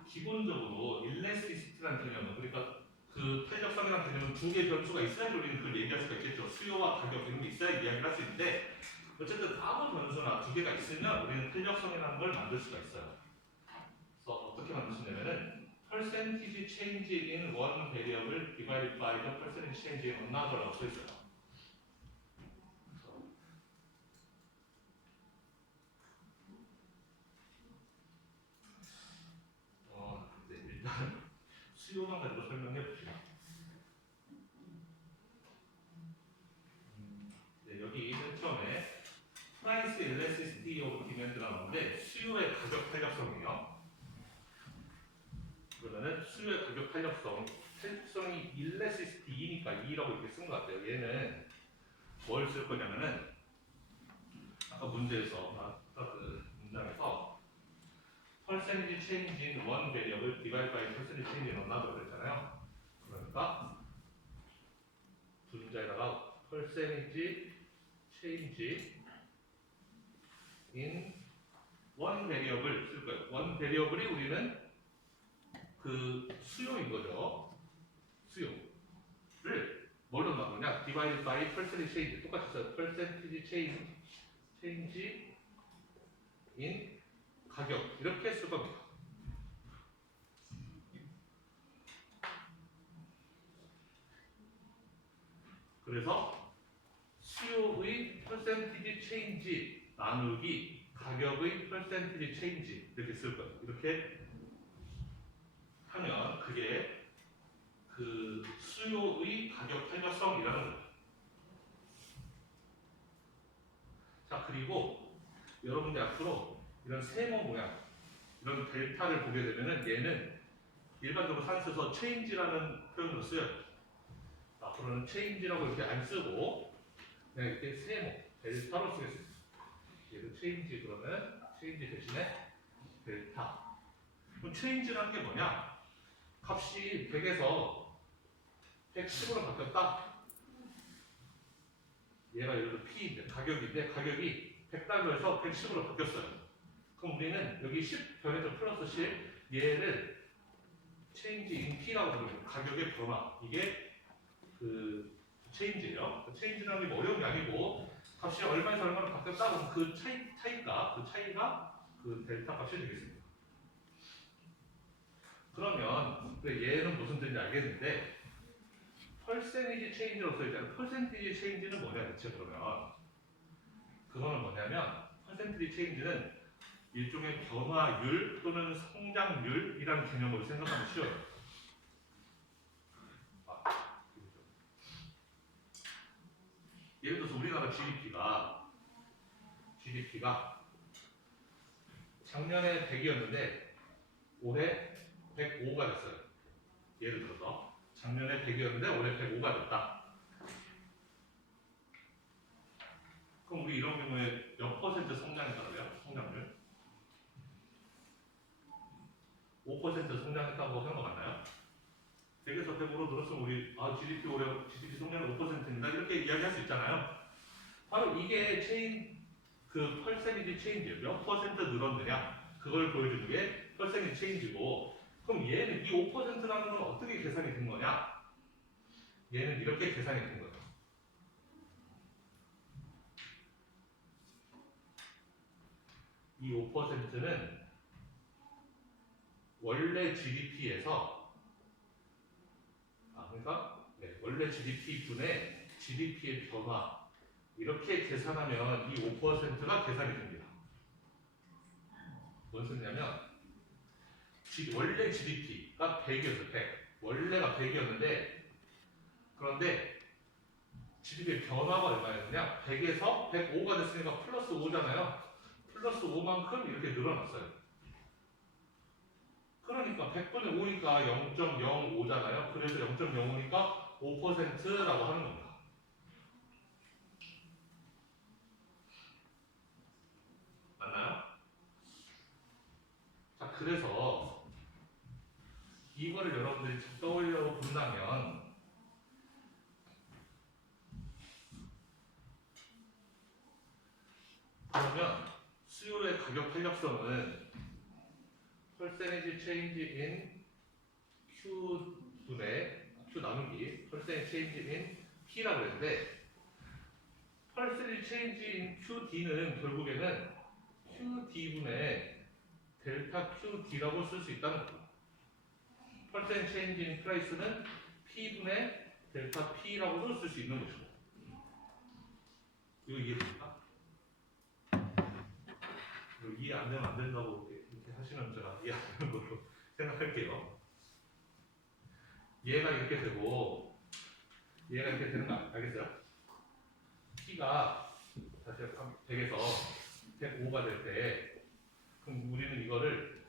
기본적으로 일레스티시티라는 개념은 그러니까 그 탄력성이라는 개념은 두 개의 변수가 있어야 우리는 그걸 얘기할 수가 있겠죠. 수요와 가격 이런 게 있어야 이야기를 할 수 있는데 어쨌든 아무 변수나 두 개가 있으면 우리는 탄력성이라는 걸 만들 수가 있어요. 그래서 어떻게 만들 수 있냐면은 percentage change in one variable divided by the percentage change in another라고 써 있어요. 네, 일단 수요만 가지고 설명해 봅시다. 네, 여기 맨 처음에 price elasticity of demand가 나오는데 수요의 가격 탄력성이에요. 그러면은 수요의 가격 탄력성이 elasticity 2니까 2라고 이렇게 쓴 것 같아요. 얘는 뭘 쓸 거냐면은 아까 문제에서 아까 그 문장에서 percentage change in one variable divided by percentage change in another 그랬잖아요. 그러니까 두 문자에다가 percentage change in one variable 쓸 거예요. one variable이 우리는 그 수요인 거죠. 수요를 뭘로 나누냐? divided by percentage change 똑같이 써요. percentage change in 가격 이렇게 쓸 겁니다. 그래서 수요의 percentage change 나누기 가격의 percentage change 이렇게 쓸 거예요. 이렇게 하면 그게 그 수요의 가격 탄력성이라는 거예요. 자 그리고 여러분들 앞으로 이런 세모 모양 이런 델타를 보게 되면은 얘는 일반적으로 산수에서 change라는 표현으로 쓰여요. 앞으로는 change라고 이렇게 안 쓰고 그냥 이렇게 세모 델타로 쓰겠습니다. 얘도 change 그러면 change 대신에 델타. 그럼 change라는 게 뭐냐? 값이 100에서 110으로 바뀌었다. 얘가 예를 들어 P인데 가격인데 가격이 100달러에서 110으로 바뀌었어요. 그럼 우리는 여기 10 변해서 플러스 10 얘를 change in P라고 부르고 가격의 변화 이게 그 체인지예요. 그 체인지라는 게 어려운 게 아니고 값이 얼마에서 얼마로 바뀌었다 그러면 그 차이가 그 델타 값이 되겠습니다. 그러면 얘는 무슨 뜻인지 알겠는데 퍼센티지 체인지로 써있잖아요. 퍼센티지 체인지는 뭐냐 대체 그러면 그거는 뭐냐면 퍼센티지 체인지는 일종의 변화율 또는 성장률이라는 개념으로 생각하면 쉬워요. 예를 들어서 우리나라 GDP가 작년에 100이었는데 올해 105가 됐어요. 예를 들어서 작년에 100이었는데 올해 105가 됐다. 그럼 우리 이런 경우에 몇 퍼센트 성장이 나와요? 성장률? 5% 성장했다고 생각 맞나요? 100에서 105로 늘었으면 우리 GDP 올해 GDP 성장률 5%입니다. 이렇게 이야기할 수 있잖아요. 바로 이게 그 퍼센티지 체인지 몇 퍼센트 늘었느냐 그걸 보여주는 게 퍼센티지 체인지고 그럼 얘는 이 5%라는 건 어떻게 계산이 된 거냐? 얘는 이렇게 계산이 된 거죠. 이 5%는 원래 GDP에서 그러니까 원래 GDP분의 GDP의 변화 이렇게 계산하면 이 5%가 계산이 됩니다. 뭔 소리냐면 원래 GDP가 100이었어요. 100. 원래가 100이었는데 그런데 GDP의 변화가 얼마였느냐? 100에서 105가 됐으니까 플러스 5잖아요. 플러스 5만큼 이렇게 늘어났어요. 그러니까 100분의 5니까 0.05잖아요. 그래서 0.05니까 5%라고 하는 겁니다. 맞나요? 자, 그래서 이거를 여러분들이 떠올려 본다면 그러면 수요의 가격 탄력성은 percentage change in Q 나누기 percentage change in P라고 했는데 percentage change in QD는 결국에는 QD분의 델타 QD라고 쓸 수 있다는 겁니다. percentage change in price는 P분의 델타 P라고도 쓸 수 있는 것이고 이거 이해됩니까? 이해 안 되면 안 된다고 이렇게 하시는 제가 이해 안 되는 걸로 생각할게요. 얘가 이렇게 되고 얘가 이렇게 되는 거 알겠어요? P가 다시 100에서 105가 될 때 그럼 우리는 이거를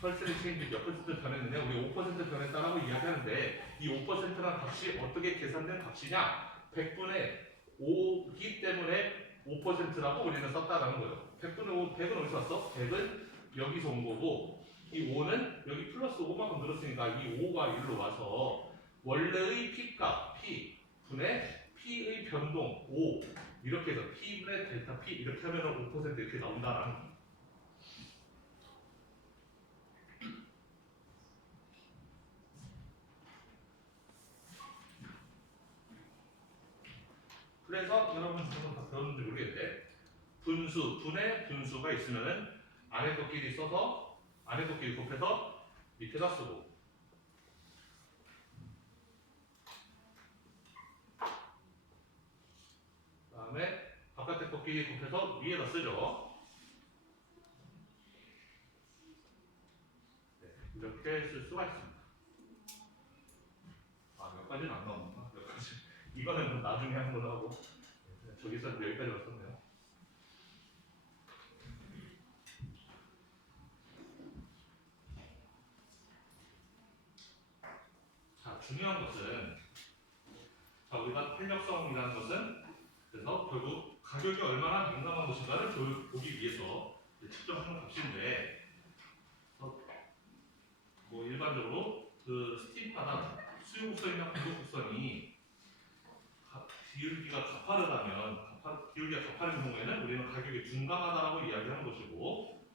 퍼센트 체인지 몇 퍼센트 변했느냐 우리 5% 변했다라고 이야기하는데 이 5%라는 값이 어떻게 계산된 값이냐 100분의 5기 때문에 5%라고 우리는 썼다라는 거예요. 100분의 5, 100은 어디서 왔어? 100은 여기서 온 거고 이 5는 여기 플러스 5만큼 늘었으니까 이 5가 일로 와서 원래의 P값 P 분의 P의 변동 5 이렇게 해서 P분의 델타 P 이렇게 하면 5% 이렇게 나온다라는 거예요. 그래서 여러분 저는 다 배웠는지 모르겠는데 분수, 분의 분수가 있으면은 아래 것끼리 써서 아래 것끼리 곱해서 밑에다 쓰고 그 다음에 바깥에 것끼리 곱해서 위에다 쓰죠. 네, 이렇게 쓸 수가 있습니다. 몇 가지는 안 나오는구나. 몇 가지. 이거는 나중에 하는 걸로 하고 저기서 여기까지 왔었네요. 자, 중요한 것은 자, 우리가 탄력성이라는 것은 그래서 결국 가격이 얼마나 민감한 것인가를 보기 위해서 측정하는 값인데 뭐 일반적으로 그 스팀파나 수요 곡선이나 공급 곡선이 기울기가 가파르다면 기울기가 가파른 경우에는 우리는 가격이 둔감하다라고 이야기하는 것이고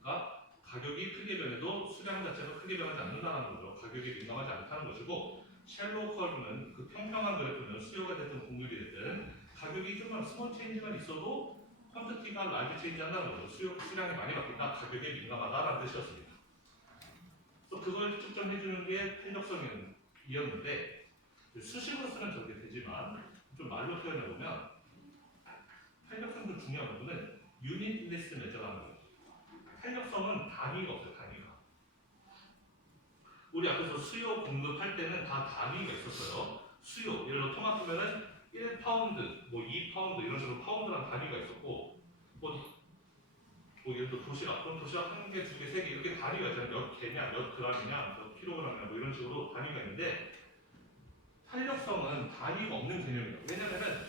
그러니까 가격이 크게 변해도 수량 자체가 크게 변하지 않는다는 거죠. 가격이 민감하지 않다는 것이고 샬로우 커브는 그 평평한 그래프는 수요가 됐든 공급이 됐든 가격이 좀만 스몰 체인지만 있어도 퀀티티가 라지 체인지 한다는 거죠. 수량이 많이 바뀌니까 가격에 민감하다라는 뜻이었습니다. 또 그걸 측정해주는 게 탄력성이었는데 수식으로 쓰면 저게 되지만 좀 말로 표현해보면 탄력성도 중요한 부분은 유닛리스 메저라는 거예요. 탄력성은 단위가 없어요. 단위가. 우리 앞에서 수요 공급할 때는 다 단위가 있었어요. 수요, 예를 들어 토마토면은 1파운드, 뭐 2파운드 이런 식으로 파운드란 단위가 있었고 뭐 예를 들어 도시락, 그럼 도시락 한 개, 두 개, 세 개 이렇게 단위가 있잖아요. 몇 개냐, 몇 그램이냐, 몇 킬로그램이냐 뭐 이런 식으로 단위가 있는데 탄력성은 단위가 없는 개념이에요. 왜냐면은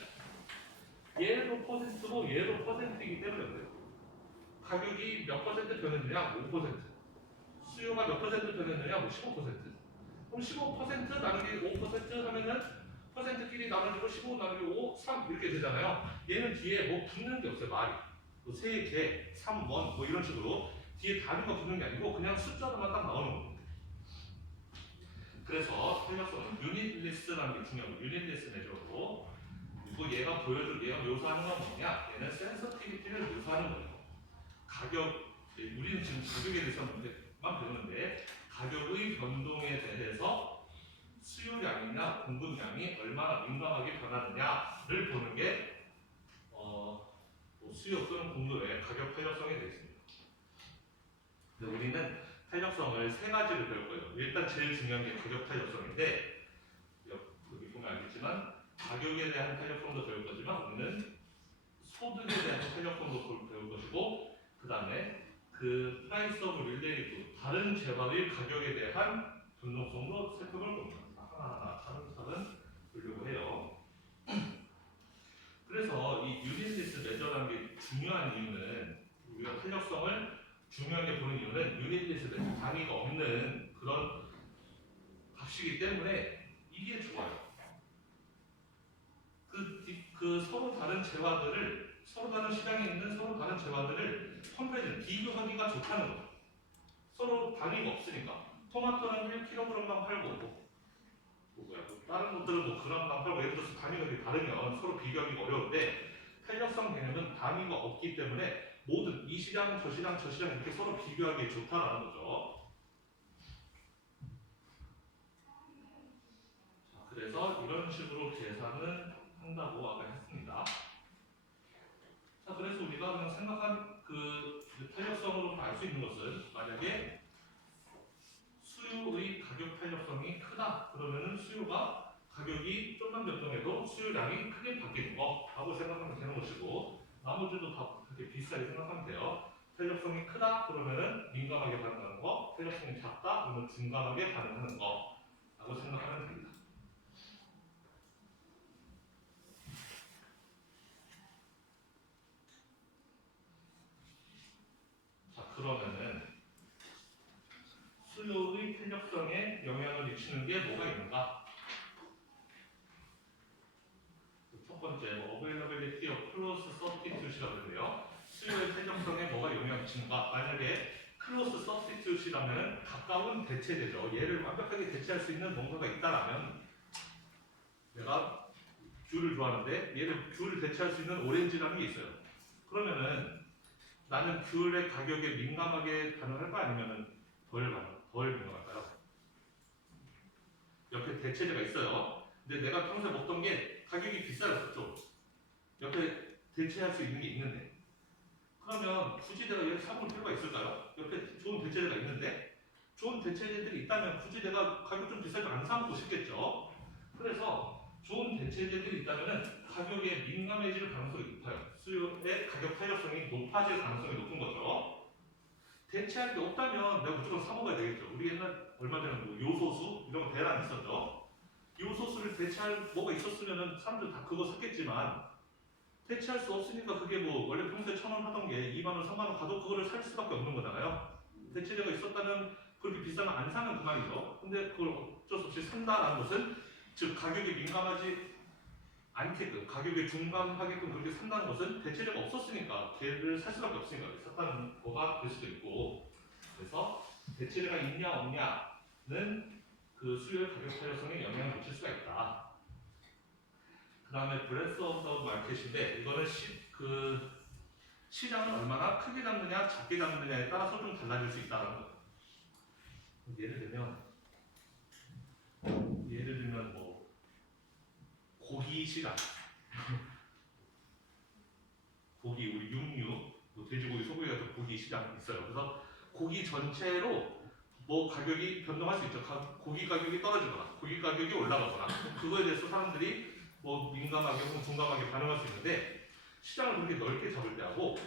얘도 퍼센트고 얘도 퍼센트이기 때문에 그래요. 가격이 몇 퍼센트 변했느냐? 5%. 수요가 몇 퍼센트 변했느냐? 뭐 15%. 그럼 15% 나누기 5% 하면은 퍼센트끼리 나눠주고 15 나누고 5, 3 이렇게 되잖아요. 얘는 뒤에 뭐 붙는 게 없어요. 말이. 뭐 3개, 3, 1, 뭐 이런 식으로 뒤에 다른 거 붙는 게 아니고 그냥 숫자로만 딱 나오는 겁니다. 그래서 탄력성은 유닛리스라는 게 중요하고 유닛리스 메저고 그리고 얘가 묘사하는 건 뭐냐? 얘는 센서티비티를 묘사하는 거예요. 가격, 우리는 지금 가격에 대해서만 배우는데 가격의 변동에 대해서 수요량이나 공급량이 얼마나 민감하게 변하느냐를 보는 게 수요 또는 공급의 가격 탄력성에 되어 있습니다. 근데 우리는 탄력성을 세 가지를 배울 거예요. 일단 제일 중요한 게 가격 탄력성인데 여기 보면 알겠지만 가격에 대한 탄력성도 배울 거지만 우리는 소득에 대한 탄력성도 배울 것이고 그 다음에 그 프라이스 오브 릴레이티브 다른 재화의 가격에 대한 변동성도 살펴볼 겁니다. 하나하나 차근차근 보려고 해요. 그래서 이 유닛리스 메저라는 게 중요한 이유는 우리가 탄력성을 중요하게 보는 이유는 유닛리스 메저 단위가 없는 그런 값이기 때문에 이게 좋아요. 그 서로 다른 재화들을 서로 다른 시장에 있는 서로 다른 재화들을 컴패리즌 비교하기가 좋다는 거죠. 서로 단위가 없으니까 토마토는 1kg만 팔고 다른 것들은 뭐 그람당 팔고 예를 들어서 단위가 되게 다르면 서로 비교하기가 어려운데 탄력성 개념은 단위가 없기 때문에 모든 이 시장 저 시장 저 시장 이렇게 서로 비교하기에 좋다라는 거죠. 자, 그래서 이런 식으로 계산을 한다고 아까 했습니다. 자, 그래서 우리가 그냥 생각한 그 탄력성으로 알 수 있는 것은 만약에 수요의 가격 탄력성이 크다 그러면은 수요가 가격이 좀만 변동해도 수요량이 크게 바뀌는 거라고 생각하면 되는 것이고 나머지도 다 그렇게 비슷하게 생각하면 돼요. 탄력성이 크다 그러면은 민감하게 반응하는 거, 탄력성이 작다 그러면 둔감하게 반응하는 거라고 생각하면 됩니다. 자, 그러면은 수요의 탄력성에 영향을 미치는 게 뭐가 있는가? 첫 번째, availability of close substitute이라고 하는데요. 수요의 탄력성에 뭐가 영향을 미치는가? 만약에 close substitute이라면 가까운 대체제죠. 얘를 완벽하게 대체할 수 있는 뭔가가 있다라면 내가 귤을 좋아하는데 얘를 귤을 대체할 수 있는 오렌지라는 게 있어요. 그러면은 나는 귤의 가격에 민감하게 반응할까 아니면은 덜 민감할까요? 옆에 대체제가 있어요. 근데 내가 평소에 먹던 게 가격이 비싸졌죠. 옆에 대체할 수 있는 게 있는데 그러면 굳이 내가 얘를 사볼 필요가 있을까요? 옆에 좋은 대체제가 있는데 좋은 대체제들이 있다면 굳이 내가 가격 좀 비싸도 안 사먹고 싶겠죠. 그래서 좋은 대체제들이 있다면 가격에 민감해질 가능성이 높아요. 수요의 가격 탄력성이 높아질 가능성이 높은 거죠. 대체할 게 없다면 내가 무조건 사 먹어야 되겠죠. 우리 옛날 얼마 전에 뭐 요소수 이런 거 대란 있었죠. 요소수를 대체할 뭐가 있었으면은 사람들 다 그거 샀겠지만 대체할 수 없으니까 그게 뭐 원래 평소에 1,000원 하던 게 2만원, 3만원 가도 그거를 살 수밖에 없는 거잖아요. 대체제가 있었다면 그렇게 비싸면 안 사면 그만이죠. 근데 그걸 어쩔 수 없이 산다라는 것은 즉 가격에 민감하지 않게끔 가격에 둔감하게끔 그렇게 산다는 것은 대체제가 없었으니까 걔를 살 수밖에 없으니까 샀다는 거가 될 수도 있고 그래서 대체제가 있냐 없냐는 그 수요의 가격 탄력성에 영향을 미칠 수가 있다. 그 다음에 브레스 오브 더 마켓인데 이거는 시장을 얼마나 크게 잡느냐 작게 잡느냐에 따라서 좀 달라질 수 있다는 거예요. 예를 들면 뭐 고기 시장 고기 우리 육류 뭐 돼지고기 소고기 같은 고기 시장 있어요. 그래서 고기 전체로 뭐 가격이 변동할 수 있죠. 고기 가격이 떨어지거나 고기 가격이 올라가거나 그거에 대해서 사람들이 뭐 민감하게 혹은 둔감하게 반응할 수 있는데 시장을 그렇게 넓게 잡을 때하고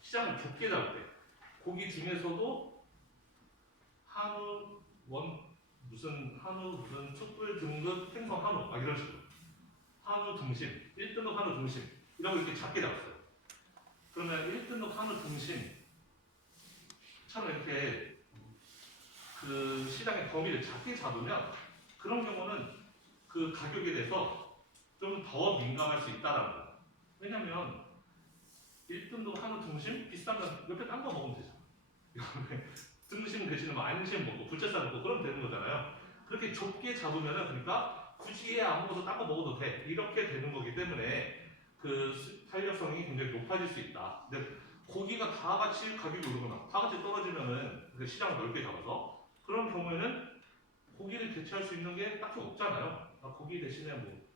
시장을 좁게 잡을 때 고기 중에서도 한우 무슨 촛불 등급 생선 한우 막 이런 식으로 한우 등심 1등급 한우 등심 이런 거 이렇게 작게 잡았어요. 그러면 1등급 한우 등심처럼 이렇게 그 시장의 범위를 작게 잡으면 그런 경우는 그 가격에 대해서 좀 더 민감할 수 있다라는 거예요. 왜냐면 1등도 한우 등심 비싸면 옆에 딴 거 먹으면 되잖아. 등심 대신에 뭐 안심 먹고 부채살 먹고 그러면 되는 거잖아요. 그렇게 좁게 잡으면은 그러니까 굳이 안 먹어도 딴 거 먹어도 돼. 이렇게 되는 거기 때문에 그 탄력성이 굉장히 높아질 수 있다. 근데 고기가 다 같이 가격이 오르거나 다 같이 떨어지면은 그 시장을 넓게 잡아서 그런 경우에는 고기를 대체할 수 있는 게 딱히 없잖아요. 고기 대신에 뭐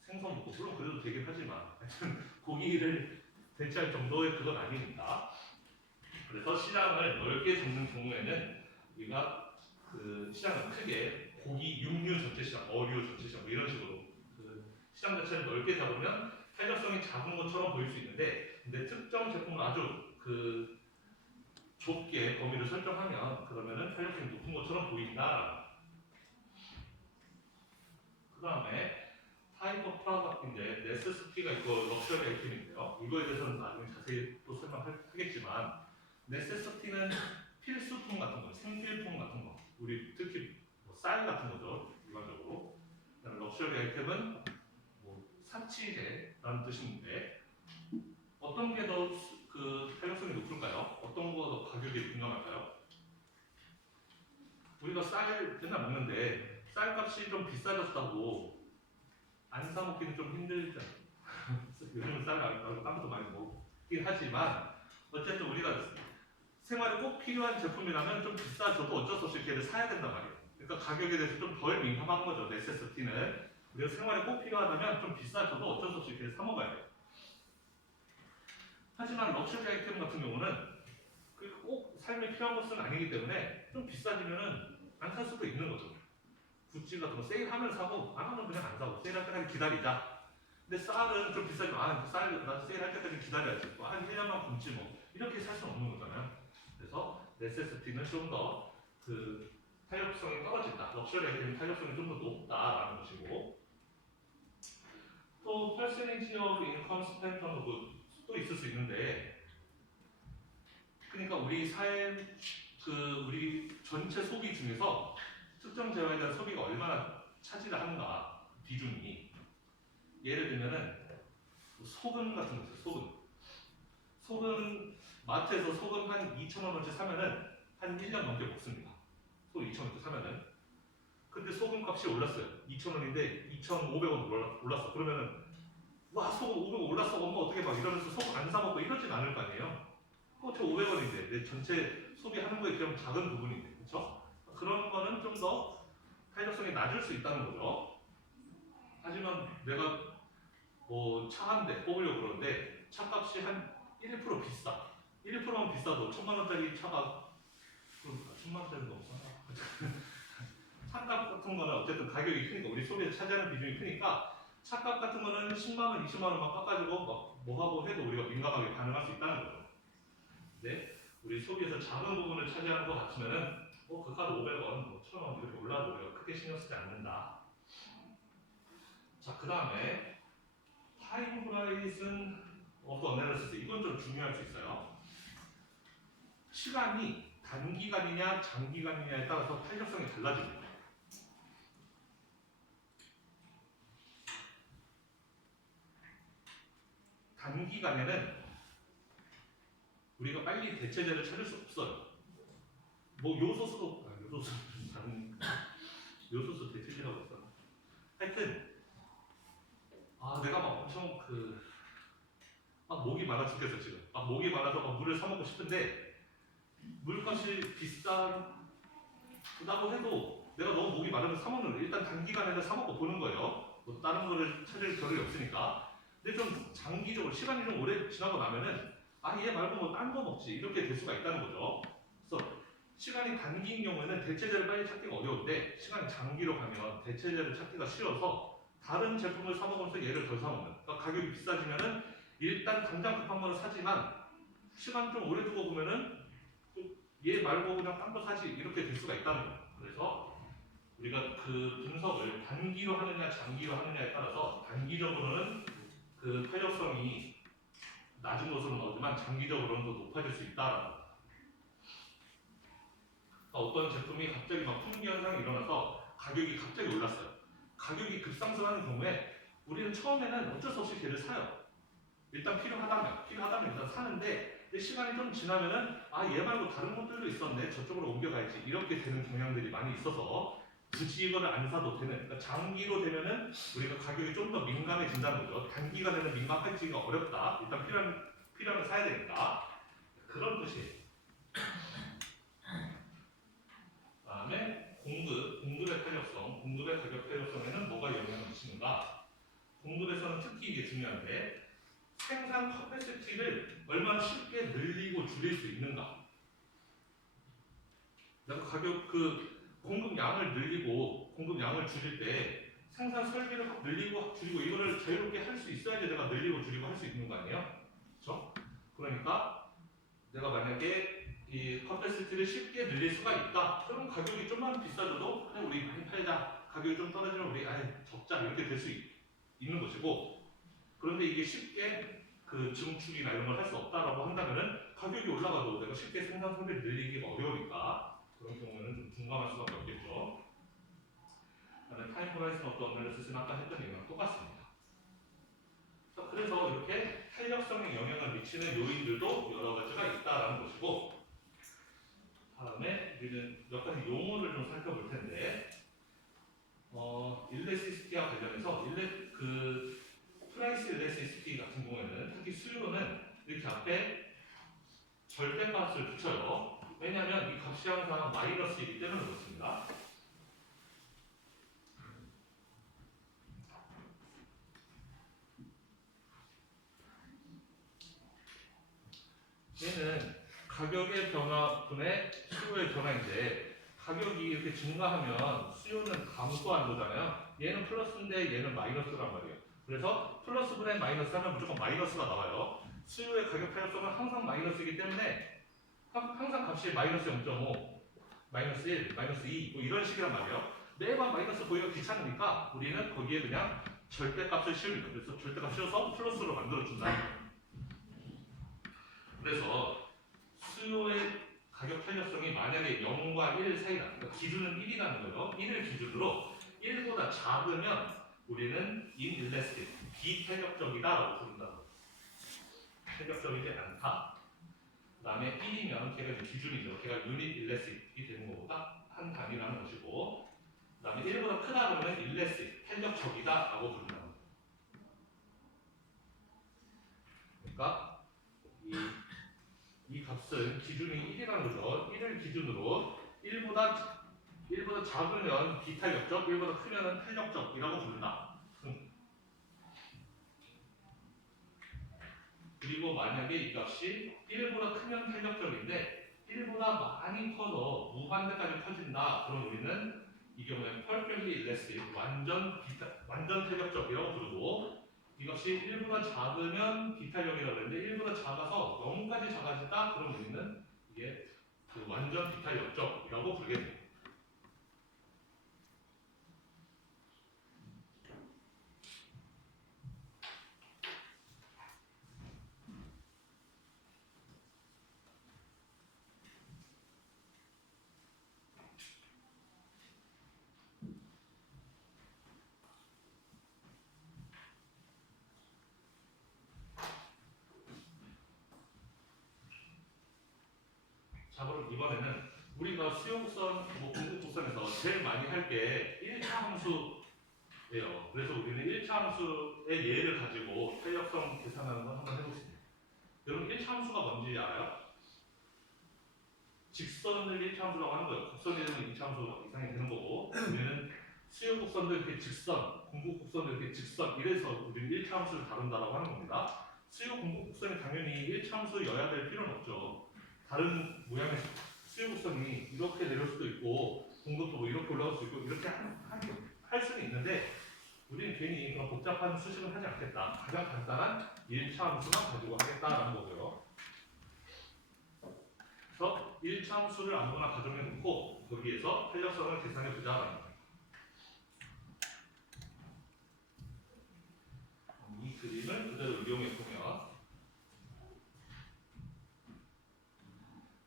생선 먹고 물론 그래도 되긴 하지만 하여튼 고기를 대체할 정도의 그건 아니니까. 그래서 시장을 넓게 잡는 경우에는 우리가 그 시장을 크게 고기, 육류 전체 시장, 어류 전체 시장 뭐 이런 식으로 그 시장 자체를 넓게 잡으면 탄력성이 작은 것처럼 보일 수 있는데, 근데 특정 제품을 아주 그 좁게 범위를 설정하면 그러면은 탄력성이 높은 것처럼 보인다. 그 다음에 타입 오브 프로덕트인데 네세시티가 있고 럭셔리 아이템인데요. 이거에 대해서는 나중에 자세히 또 설명하겠지만, 네세시티는 필수품 같은 거, 생필품 같은 거, 우리 특히 뭐 쌀 같은 거죠 일반적으로. 그다음에 럭셔리 아이템은 뭐 사치제라는 뜻인데, 어떤 게 더 그 탄력성이 높을까요? 어떤 거가 더 가격이 민감할까요? 우리가 쌀 맨날 먹는데 쌀값이 좀 비싸졌다고 안 사 먹기는 좀 힘들잖아요. 요즘은 쌀 말고 딴 것도 많이 먹긴 하지만 어쨌든 우리가 생활에 꼭 필요한 제품이라면 좀 비싸져도 어쩔 수 없이 걔를 사야 된단 말이에요. 그러니까 가격에 대해서 좀 덜 민감한 거죠. 네세시티는. 우리가 생활에 꼭 필요하다면 좀 비싸져도 어쩔 수 없이 걔를 사 먹어야 돼요. 하지만 럭셔리 아이템 같은 경우는 꼭 삶에 필요한 것은 아니기 때문에 좀 비싸지면은 안 살 수도 있는 거죠. 구찌 같은 거 세일하면 사고 안 하면 그냥 안 사고 세일할 때까지 기다리자. 근데 쌀은 좀 비싸지만 나 세일할 때까지 기다려야지. 한 1년만 굶지 뭐. 이렇게 살 수는 없는 거잖아요. 그래서 네세시티는 좀 더 그 탄력성이 떨어진다. 럭셔리 아이템 탄력성이 좀 더 높다라는 것이고, 또 퍼센티지 오브 인컴 스펜더도 또 있을 수 있는데, 그러니까 우리 사회 우리 전체 소비 중에서 특정 재화에 대한 소비가 얼마나 차지를 하는가 비중이. 예를 들면은 소금 같은 거 있어요. 소금 마트에서 소금 한 2,000원어치 사면은 한 1년 넘게 먹습니다. 소금 2,000원어치 사면은. 근데 소금 값이 올랐어요. 2,000원인데 2,500원 올랐어. 그러면은 와 소금 500원 올랐어 엄마 어떻게 막 이러면서 소금 안 사 먹고 이러진 않을 거 아니에요. 저 500원인데 내 전체 소비하는 거에 비하면 작은 부분인데, 그렇죠? 그런 거는 좀 더 탄력성이 낮을 수 있다는 거죠. 하지만 내가 뭐 차 한 대 뽑으려고 그러는데 차값이 한 1% 비싸. 1%면 비싸도 1,000만 원짜리 차가 1,000만 원짜리 너무 싸나? 차값 같은 거는 어쨌든 가격이 크니까 우리 소비에 차지하는 비중이 크니까 차값 같은 거는 10만 원, 20만 원만 깎아주고 막 뭐하고 해도 우리가 민감하게 반응할 수 있다는 거죠. 근데 우리 소비에서 작은 부분을 차지하는 것 같으면은 그 카드 500원, 뭐 1,000원 이렇게 올라도 우리가 크게 신경 쓰지 않는다. 자, 그 다음에 타임 호라이즌 오브 어널리시스, 이건 좀 중요할 수 있어요. 시간이 단기간이냐 장기간이냐에 따라서 탄력성이 달라집니다. 단기간에는 우리가 빨리 대체제를 찾을 수 없어요. 뭐 요소수도 요소수 대체제라고 했어. 하여튼 내가 막 엄청 막 목이 많아 죽겠어 지금. 막 목이 많아서 막 물을 사 먹고 싶은데 물값이 비싸다고 해도 내가 너무 목이 마르면 사 먹는 거예요. 일단 단기간에는 사 먹고 보는 거예요. 뭐 다른 거를 찾을 겨를이 없으니까. 근데 좀 장기적으로 시간이 좀 오래 지나고 나면은 얘 말고 뭐 딴 거 먹지 이렇게 될 수가 있다는 거죠. 그래서 시간이 단기인 경우에는 대체제를 빨리 찾기가 어려운데, 시간이 장기로 가면 대체제를 찾기가 쉬워서 다른 제품을 사 먹으면서 얘를 덜 사 먹는. 그러니까 가격이 비싸지면은 일단 당장 급한 거는 사지만 시간 좀 오래 두고 보면은 얘 말고 그냥 딴 거 사지 이렇게 될 수가 있다는 거예요. 그래서 우리가 그 분석을 단기로 하느냐 장기로 하느냐에 따라서 단기적으로는 그 탄력성이 낮은 것으로 나오지만 장기적으로는 더 높아질 수 있다라는 거예요. 어떤 제품이 갑자기 막 품귀 현상이 일어나서 가격이 갑자기 올랐어요. 가격이 급상승하는 경우에 우리는 처음에는 어쩔 수 없이 걔를 사요. 일단 필요하다면 일단 사는데 근데 시간이 좀 지나면은 얘 말고 다른 것들도 있었네 저쪽으로 옮겨가야지 이렇게 되는 경향들이 많이 있어서 굳이 이거를 안 사도 되는 그러니까 장기로 되면은 우리가 가격이 좀 더 민감해진다는 거죠. 단기간에는 민감해지기가 어렵다. 일단 필요하면 사야 되니까 그런 뜻이에요. 그다음에 공급의 탄력성, 공급의 가격 탄력성에는 뭐가 영향을 미치는가? 공급에서는 특히 이게 중요한데 생산 커패시티를 얼마나 쉽게 늘리고 줄일 수 있는가? 내가 가격 공급량을 늘리고 공급량을 줄일 때 생산 설비를 확 늘리고 줄이고 이거를 자유롭게 할 수 있어야지 내가 늘리고 줄이고 할 수 있는 거 아니에요? 그렇죠? 그러니까 내가 만약에 이 커패시티를 쉽게 늘릴 수가 있다. 그럼 가격이 좀만 비싸져도 그냥 우리 많이 팔자. 가격이 좀 떨어지면 우리 적자 이렇게 될 수 있는 것이고 그런데 이게 쉽게 증축이나 이런 걸 할 수 없다라고 한다면은 가격이 올라가도 내가 쉽게 생산 설비를 늘리기가 어려우니까 그런 경우에는 좀 둔감할 수밖에 없겠죠. 그다음에 타임 호라이즌 오브 어널리시스는 아까 했던 얘기랑 똑같습니다. 그래서 이렇게 탄력성에 영향을 미치는 요인들도 여러 가지가 있다라는 것이고 다음에 우리는 몇 가지 용어를 좀 살펴볼 텐데 일레시시티와 관련해서 프라이스 일레시시티 같은 경우에는 특히 수요는 이렇게 앞에 절대값을 붙여요. 왜냐하면 이 값이 항상 마이너스이기 때문에 그렇습니다. 얘는 가격의 변화분의 수요의 변화인데 가격이 이렇게 증가하면 수요는 감소한 거잖아요. 얘는 플러스인데 얘는 마이너스란 말이에요. 그래서 플러스분의 마이너스 하면 무조건 마이너스가 나와요. 수요의 가격 탄력성은 항상 마이너스이기 때문에 항상 값이 마이너스 0.5, 마이너스 1, 마이너스 2, 뭐 이런 식이란 말이에요. 매번 마이너스 보기가 귀찮으니까 우리는 거기에 그냥 절대값을 씌웁니다. 그래서 절대값 씌워서 플러스로 만들어준다. 그래서 수요의 가격 탄력성이 만약에 0과 1 사이다. 그러니까 기준은 1이라는 거예요. 1을 기준으로 1보다 작으면 우리는 inelastic, 비탄력적이다라고 부른다. 탄력적이지 않다. 그 다음에 1이면 걔가 기준이죠. 걔가 unit elastic이 되는 것보다 한 단위라는 것이고 그 다음에 1보다 크다 그러면 elastic, 탄력적이다라고 부른다. 그러니까 이 값은 기준이 1이라는 거죠. 1을 기준으로 1보다 작으면 비탄력적, 1보다 크면 탄력적이라고 부른다. 그리고 만약에 이 값이 1보다 크면 탄력적인데 1보다 많이 커서 무한대까지 커진다. 그럼 우리는 이 경우에는 perfectly elastic, 완전 탄력적이라고 부르고 이 값이 1보다 작으면 비탄력이라고 그랬는데 1보다 작아서 0까지 작아진다. 그럼 우리는 이게 완전 비탄력적이라고 부르게 됩니다. 자, 그럼 이번에는 우리가 수요 곡선, 공급 곡선에서 제일 많이 할 게 1차 함수예요. 그래서 우리는 1차 함수의 예를 가지고 탄력성 계산하는 걸 한번 해보겠습니다. 여러분 1차 함수가 뭔지 알아요? 직선을 1차 함수라고 하는 거예요. 곡선이 되면 2차 함수 이상이 되는 거고 우리는 수요 곡선도 이렇게 직선, 공급 곡선도 이렇게 직선 이래서 우리는 1차 함수를 다룬다라고 하는 겁니다. 수요 공급 곡선이 당연히 1차 함수여야 될 필요는 없죠. 다른 모양의 수요 곡선이 이렇게 내릴 수도 있고 공급도 뭐 이렇게 올라갈 수도 있고 이렇게 할 수는 있는데 우리는 괜히 그런 복잡한 수식을 하지 않겠다. 가장 간단한 1차 함수만 가지고 하겠다라는 거고요. 그래서 1차 함수를 아무거나 가정해 놓고 거기에서 탄력성을 계산해 보자라는 거예요. 이 그림을 그대로 이용해 보면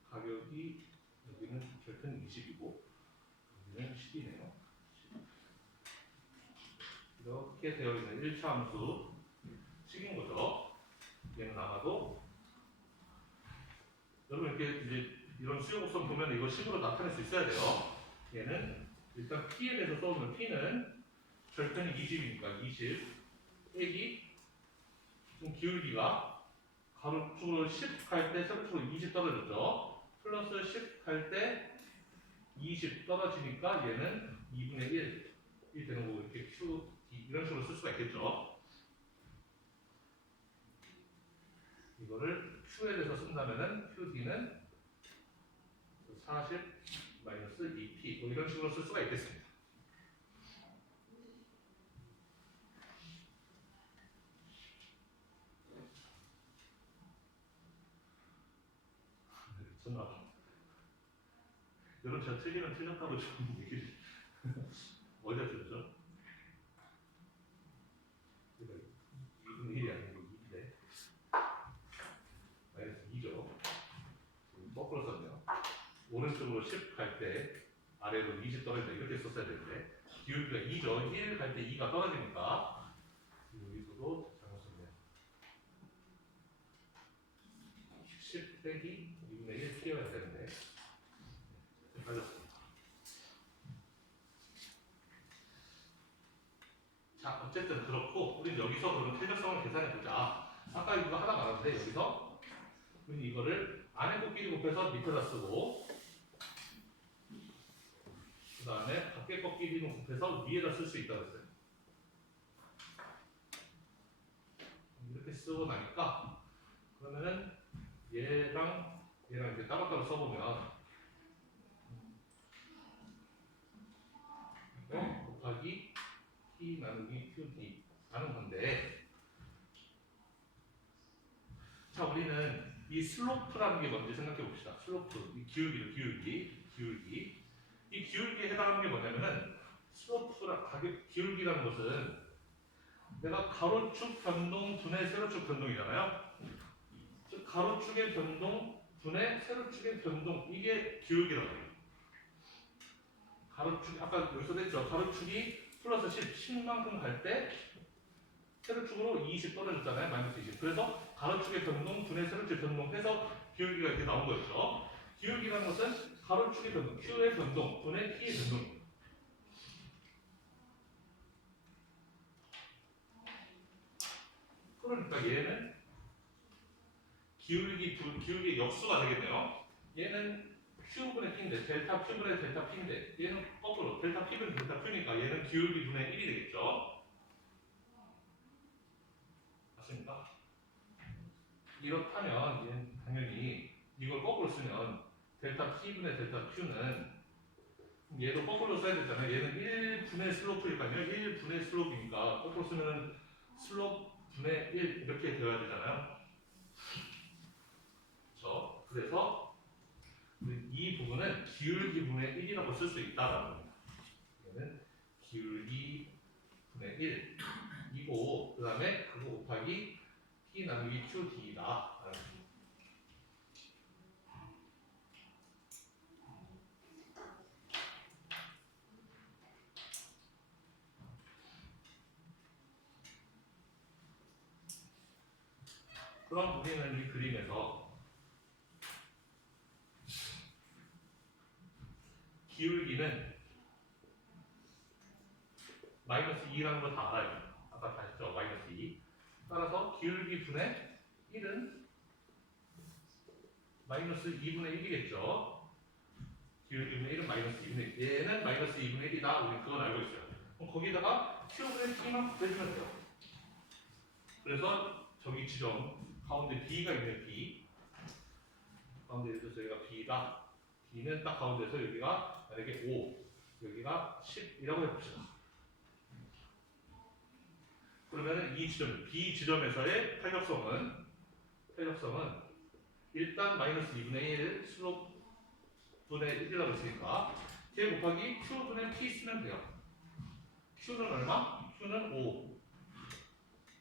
가격이 여기는 결편 20이고 여기는 10이네요. 이렇게 되어 있는 1차 함수 식인 거죠. 얘는 아마도 여러분 이렇게 이제 이런 수요 곡선 보면 이거 식으로 나타낼 수 있어야 돼요. 얘는 일단 P에 대해서 써보면 P는 절편이 20이니까 20 빼기 지금 기울기가 가로축으로 10 갈 때 세로축으로 20 떨어졌죠. 플러스 10 갈 때 20 떨어지니까 얘는 2분의 1이 되는 거고 이렇게 Q 이런 식으로 쓸 수가 있겠죠. 이거를 Q에 대해서 쓴다면은 QD는 40 마이너스 2P 뭐 이런 식으로 쓸 수가 있겠습니다. 전화. 여러분 제가 틀리면 틀렸다고 좀 얘기를 어디다 틀렸죠? 2분의 1이 아니고 2인데 마이너스 2죠. 거꾸로 썼네요. 오른쪽으로 10 갈 때 아래로 20 떨어진다 이렇게 썼어야 되는데 기울기가 2죠. 1 갈 때 2가 떨어지니까 여기서도 잘못 썼네요. 10 빼기 2분의 1 피해야 되는데 빠졌습니다. 자 어쨌든 그렇고 우리 여기서 그럼 탄력성을 계산해 보자. 아까 이거 하나 말았는데 여기서 우리 이거를 안에 곱끼리 곱해서 밑에다 쓰고 그 다음에 밖에 꺾기는 곱해서 위에다 쓸 수 있다고 했어요. 이렇게 쓰고 나니까 그러면은 얘랑 이렇게 따로따로 써보면 곱하기 T 나누기 QD 하는 건데 자 우리는 이 슬로프라는 게 뭔지 생각해 봅시다. 슬로프, 이 기울기 이 기울기에 해당하는 게 뭐냐면은 슬로프라 가격 기울기라는 것은 내가 가로축 변동 분의 세로축 변동이잖아요. 즉 가로축의 변동 분의 세로축의 변동 이게 기울기라고 해요. 가로축 아까 여기서 됐죠. 가로축이 플러스 10만큼 갈 때 세로축으로 20 떨어졌잖아요. 마이너스 20. 그래서 가로축의 변동 분의 세로축의 변동해서 기울기가 이렇게 나온 거였죠. 기울기라는 것은 가로축의 변동, Q의 변동 분의 T의 변동. 그러니까 얘는 기울기의 역수가 되겠네요. 얘는 Q분의 P인데 델타 Q분의 델타 P인데 얘는 거꾸로 델타 P분의 델타 Q니까 얘는 기울기 분의 1이 되겠죠. 맞습니까? 이렇다면 얘는 당연히 이걸 거꾸로 쓰면 델타 P분의 델타 Q는 얘도 거꾸로 써야 되잖아요. 얘는 1분의 슬로프니까요. 1분의 슬로프니까 거꾸로 쓰면 슬로프 분의 1 이렇게 되어야 되잖아요. 그렇죠? 그래서 이 부분은 기울기 분의 1이라고 쓸 수 있다라는 겁니다. 얘는 기울기 분의 1이고 그 다음에 그거 곱하기 P 나누기 QD다. 그럼 우리는 이 그림에서 기울기는 마이너스 2라는 걸 다 알아요. 아까 다 했죠. 마이너스 2. 따라서 기울기 분의 1은 마이너스 2분의 1이겠죠. 기울기 분의 1은 마이너스 2분의 1. 얘는 마이너스 2분의 1이다. 우리 그건 알고 있어요. 그럼 거기다가 Q분의 T만 곱해주면 돼요. 그래서 저기 지점 가운데 B가 있는 B 가운데에서 저희가 B다. B는 딱 가운데서 여기가 만약에 5 여기가 10이라고 해봅시다. 그러면 이 지점 B 지점에서의 탄력성은 일단 마이너스 2분의 1 슬롭 분의 1이라고 했으니까 K 곱하기 Q분의 P 쓰면 돼요. Q는 얼마? Q는 5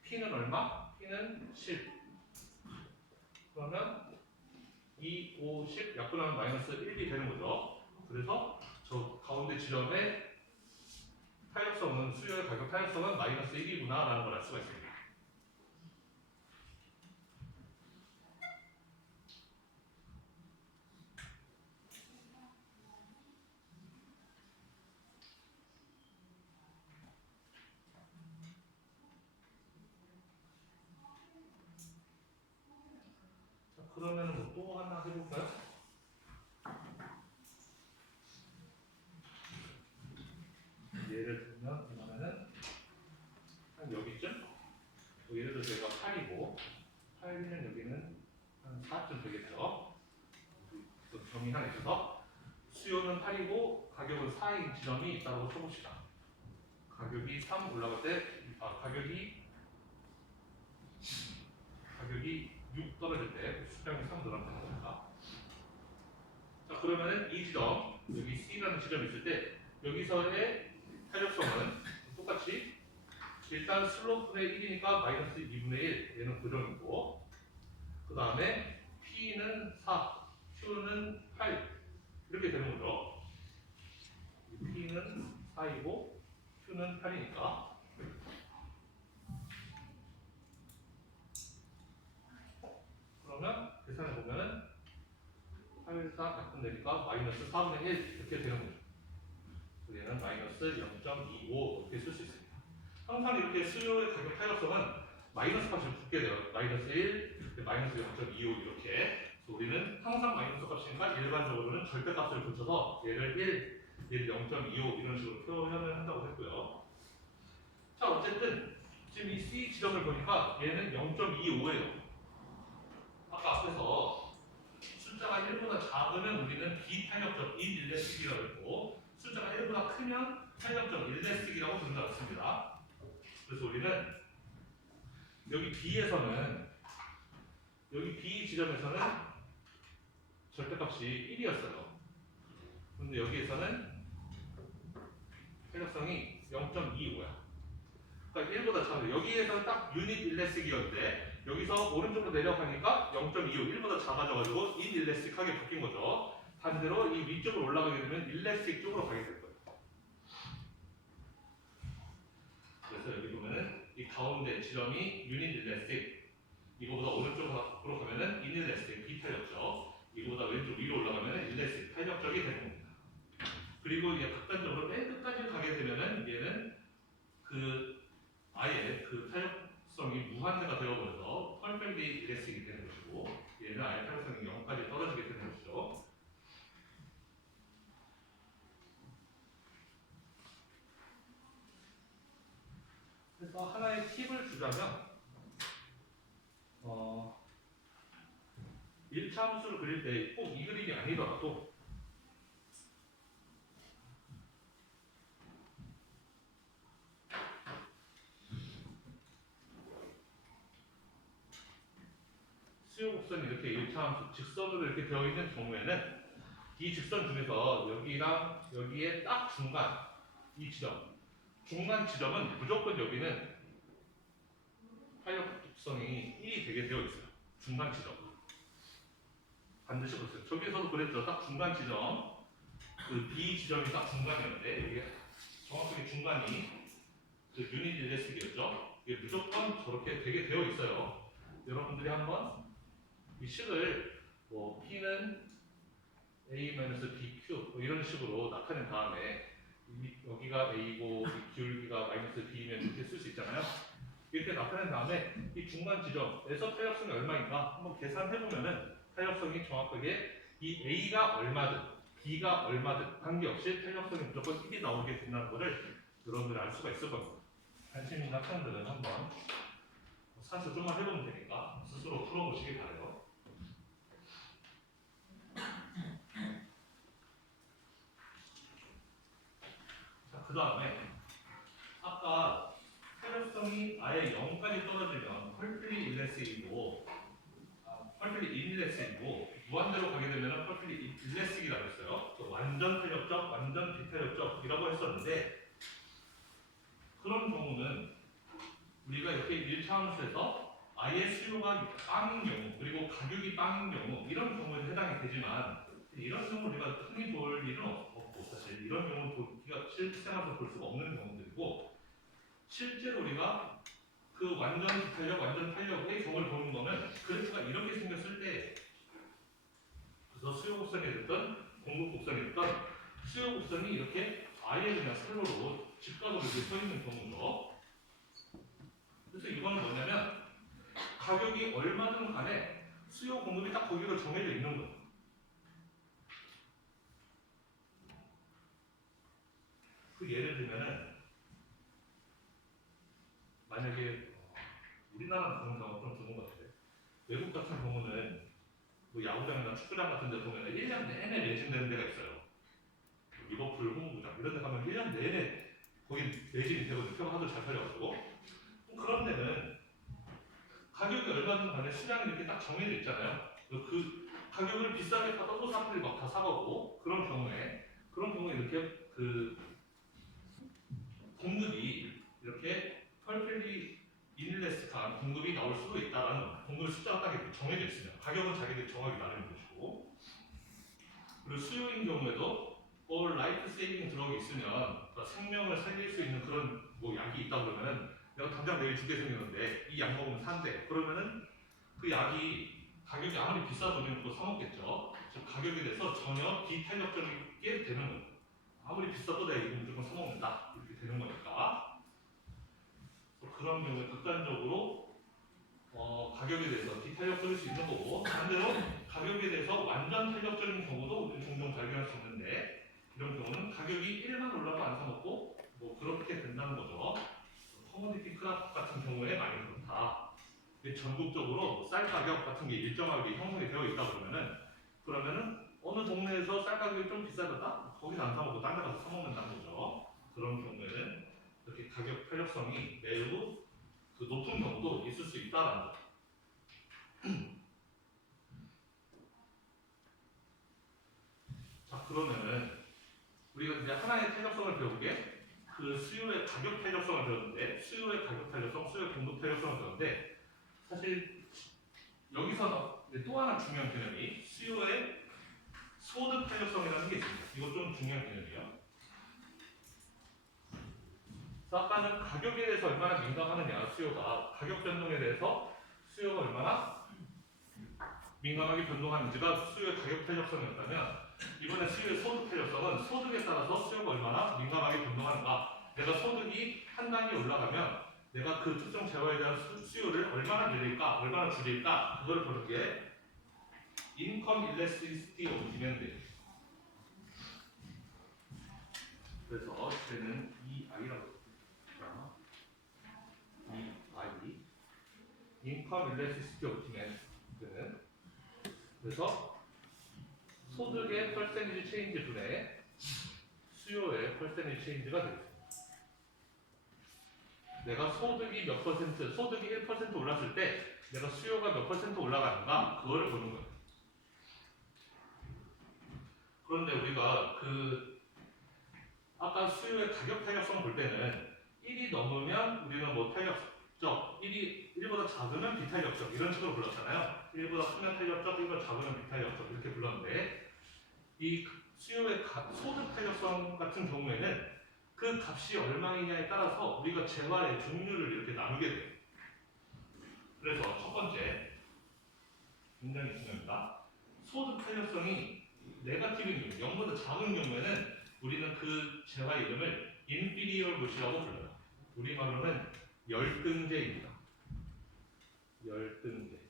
P는 얼마? P는 10 그러면 2, 5, 10 약분하면 마이너스 1이 되는 거죠. 그래서 저 가운데 지점에 탄력성은 수요의 가격 탄력성은 마이너스 1이구나 라는 걸 알 수가 있습니다. 자, 그러면은 뭐 또 하나 해볼까요? 예를 들면 이거는 한 여기쯤? 뭐 예를 들어서 얘가 8이고 8이면 여기는 한 4쯤 되겠죠. 또 점이 하나 있어서 수요는 8이고 가격은 4인 지점이 있다고 쳐봅시다. 가격이 3 올라갈 때 가격이 6 떨어질 때 수량이 3 늘어나는 겁니다. 자, 그러면은 이 지점, 여기 C라는 지점이 있을 때 여기서의 탄력성은 똑같이 일단 슬로프의 1이니까 마이너스 2분의 1, 얘는 고정이고 그 다음에 P는 4, Q는 8 이렇게 되는 거죠. P는 4이고 Q는 8이니까 그러면 계산해 보면은 8, 4 같은 데니까 마이너스 4분의 1 이렇게 되는 거죠. 얘는 마이너스 0.25 이렇게 쓸 수 있습니다. 항상 이렇게 수요의 가격 탄력성은 마이너스 값이 붙게 돼요. 마이너스 1, 마이너스 0.25 이렇게. 그래서 우리는 항상 마이너스 값이니까 일반적으로는 절대값을 붙여서 얘를 1, 얘를 0.25 이런 식으로 표현을 한다고 했고요. 자, 어쨌든 지금 이 C 지점을 보니까 얘는 0.25예요. 아까 앞에서 숫자가 1보다 작으면 우리는 비탄력적 인일레스틱이라고 했고 숫자가 1보다 크면 탄력적 일레스틱이라고 부른다고 했습니다. 그래서 우리는 여기 B에서는 여기 B 지점에서는 절대값이 1이었어요. 근데 여기에서는 탄력성이 0.25야. 그러니까 1보다 작아요. 여기에서는 딱 유닛 일레스틱이었는데 여기서 오른쪽으로 내려가니까 0.25, 1보다 작아져가지고 인일레스틱하게 바뀐 거죠. 반대로 이 위쪽으로 올라가게 되면 일레스틱 쪽으로 가게 될 거예요. 그래서 여기 보면은 이 가운데 지점이 유닛 일레스틱, 이거보다 오른쪽으로 가면은 인일레스틱 비탄력적, 이거보다 왼쪽 위로 올라가면은 일레스틱 탄력적이 되는 겁니다. 그리고 이게 극단적으로 맨 끝까지 가게 되면은 얘는 아예 그 탄력성이 무한대가 되어버려서 펄펠리 일레스틱이 되는 것이고 얘는 아예 탄력성이 0까지 떨어지게 되는 것이죠. 그래서 하나의 팁을 주자면 1차 함수를 그릴 때 꼭 이 그림이 아니더라도 수요 곡선이 이렇게 1차 함수 직선으로 이렇게 되어 있는 경우에는 이 직선 중에서 여기랑 여기에 딱 중간 이 지점 중간 지점은 무조건 여기는 탄력 독성이 1이 되게 되어 있어요. 중간 지점 반드시 보세요. 저기에서도 그랬죠. 딱 중간 지점 그 B 지점이 딱 중간이었는데 이게 정확하게 중간이 그 유닛 일레스틱이었죠. 이게 무조건 저렇게 되게 되어 있어요. 여러분들이 한번 이 식을 뭐 P는 A-BQ 뭐 이런 식으로 나타낸 다음에 여기가 A고 이 기울기가 마이너스 B면 이렇게 쓸 수 있잖아요. 이렇게 나타낸 다음에 이 중간 지점에서 탄력성이 얼마인가 한번 계산해보면은 탄력성이 정확하게 이 A가 얼마든 B가 얼마든 관계없이 탄력성이 무조건 1이 나오게 된다는 것을 여러분들이 알 수가 있을 겁니다. 관심 있는 학생들은 한번 사실 좀만 해보면 되니까 스스로 풀어보시기 바라요. 자, 그 다음에 아까 탄력성이 아예 0까지 떨어지면 펄필리 일레스틱이고 펄필리 인일레스틱이고 무한대로 가게 되면 펄필리 일레스틱이라고 했어요. 완전 탄력적, 완전 비탄력적이라고 했었는데 그런 경우는 우리가 이렇게 1차 함수에서 아예 수요가 빵인 경우 그리고 가격이 빵인 경우 이런 경우에 해당이 되지만 이런 경우 우리가 흔히 볼 일은 없고 사실 이런 경우는 보기가 실생활에서 볼 수가 없는 경우들이고, 실제로 우리가 그 완전 탄력, 완전 탄력의 경우를 보는 거는 그래프가 이렇게 생겼을 때, 그래서 수요 곡선이 됐던 공급 곡선이 됐던 수요 곡선이 이렇게 아예 그냥 세로로 직각으로 이렇게 서 있는 경우죠. 그래서 이거는 뭐냐면 가격이 얼마든 간에 수요 공급이 딱 거기로 정해져 있는 거예요. 그 예를 들면은 만약에 우리나라 그런 경우가 좀 드문 것 같아요. 외국 같은 경우는 뭐 야구장이나 축구장 같은 데 보면 1년 내내 매진되는 데가 있어요. 리버풀 홈구장 이런 데 가면 1년 내내 거기 매진이 되고 표가 하도 잘 팔려가지고, 그런 데는 가격이 얼마든 간에 시장이 이렇게 딱 정해져 있잖아요. 그 가격을 비싸게 받아도 사람들이 막 다 사가고, 그런 경우에 이렇게 그 공급이 이렇게 펄펠리 이닐레스한 공급이 나올 수도 있다라는 공급 숫자가 딱 이렇게 정해져 있으면 가격은 자기들이 정하기 나름인 것이고, 그리고 수요인 경우에도 라이프 세이빙 드럭이 있으면, 그러니까 생명을 살릴 수 있는 그런 뭐 약이 있다 그러면은 내가 당장 내일 죽게 생겼는데 이 약 먹으면 산대. 그러면은 그 약이 가격이 아무리 비싸도 우리는 그거 사 먹겠죠. 즉 가격에 대해서 전혀 비탄력적이게 되는 거예요. 아무리 비싸도 내가 이거 무조건 사 먹는다 이렇게 되는 거니까. 그런 경우에 극단적으로 가격에 대해서 비탄력적일 수 있는 거고, 반대로 가격에 대해서 완전 탄력적인 경우도 우리는 종종 발견할 수 있는데, 이런 경우는 가격이 1만 올라도 안 사먹고 뭐 그렇게 된다는 거죠. 커머디티 크랍 같은 경우에 많이 그렇다. 전국적으로 쌀 가격 같은 게 일정하게 형성이 되어 있다 그러면은 어느 동네에서 쌀 가격이 좀 비싸졌다? 거기서 안 사먹고 딴 데 가서 사먹는다는 거죠. 그런 경우에는 이렇게 가격 탄력성이 매우 그 높은 경우도 있을 수 있다라는 거죠. 자, 그러면은 우리가 이제 하나의 탄력성을 배우게 그 수요의 가격 탄력성을 배웠는데, 수요의 가격 탄력성, 수요의 공급 탄력성을 배웠는데, 사실 여기서 또 하나 중요한 개념이 수요의 소득 탄력성이라는 게 있습니다. 이거 좀 중요한 개념이에요. 그래서 아까는 가격에 대해서 얼마나 민감하느냐, 수요가 가격 변동에 대해서 수요가 얼마나 민감하게 변동하는지가 수요의 가격 탄력성이었다면, 이번에 수요의 소득 탄력성은 소득에 따라서 수요가 얼마나 민감하게 변동하는가, 내가 소득이 한 단계 올라가면 내가 그 특정 재화에 대한 수요를 얼마나 늘릴까, 얼마나 줄일까, 그걸 보는 게 인컴 일레스티시티 오브 디맨드. 그래서 쟤는 EI라고 합니다. EI, 인컴 일레스티시티 오브 디맨드는, 그래서 소득의 퍼센티지 체인지 분의 수요의 퍼센티지 체인지가 되겠습니다. 내가 소득이 몇 퍼센트, 소득이 1% 올랐을 때 내가 수요가 몇 퍼센트 올라가는가, 그거를 보는 거예요. 그런데 우리가 아까 수요의 가격 탄력성 볼 때는 1이 넘으면 우리는 뭐 탄력적, 1보다 작으면 비탄력적 이런 식으로 불렀잖아요. 1보다 크면 탄력적, 1보다 작으면 비탄력적 이렇게 불렀는데, 이 수요의 소득 탄력성 같은 경우에는 그 값이 얼마이냐에 따라서 우리가 재화의 종류를 이렇게 나누게 돼요. 그래서 첫 번째, 굉장히 중요합니다. 소득 탄력성이 네거티브인 경우, 0보다 작은 경우에는 우리는 그 재화의 이름을 inferior good이라고 불러요. 우리말로는 열등제입니다. 열등제.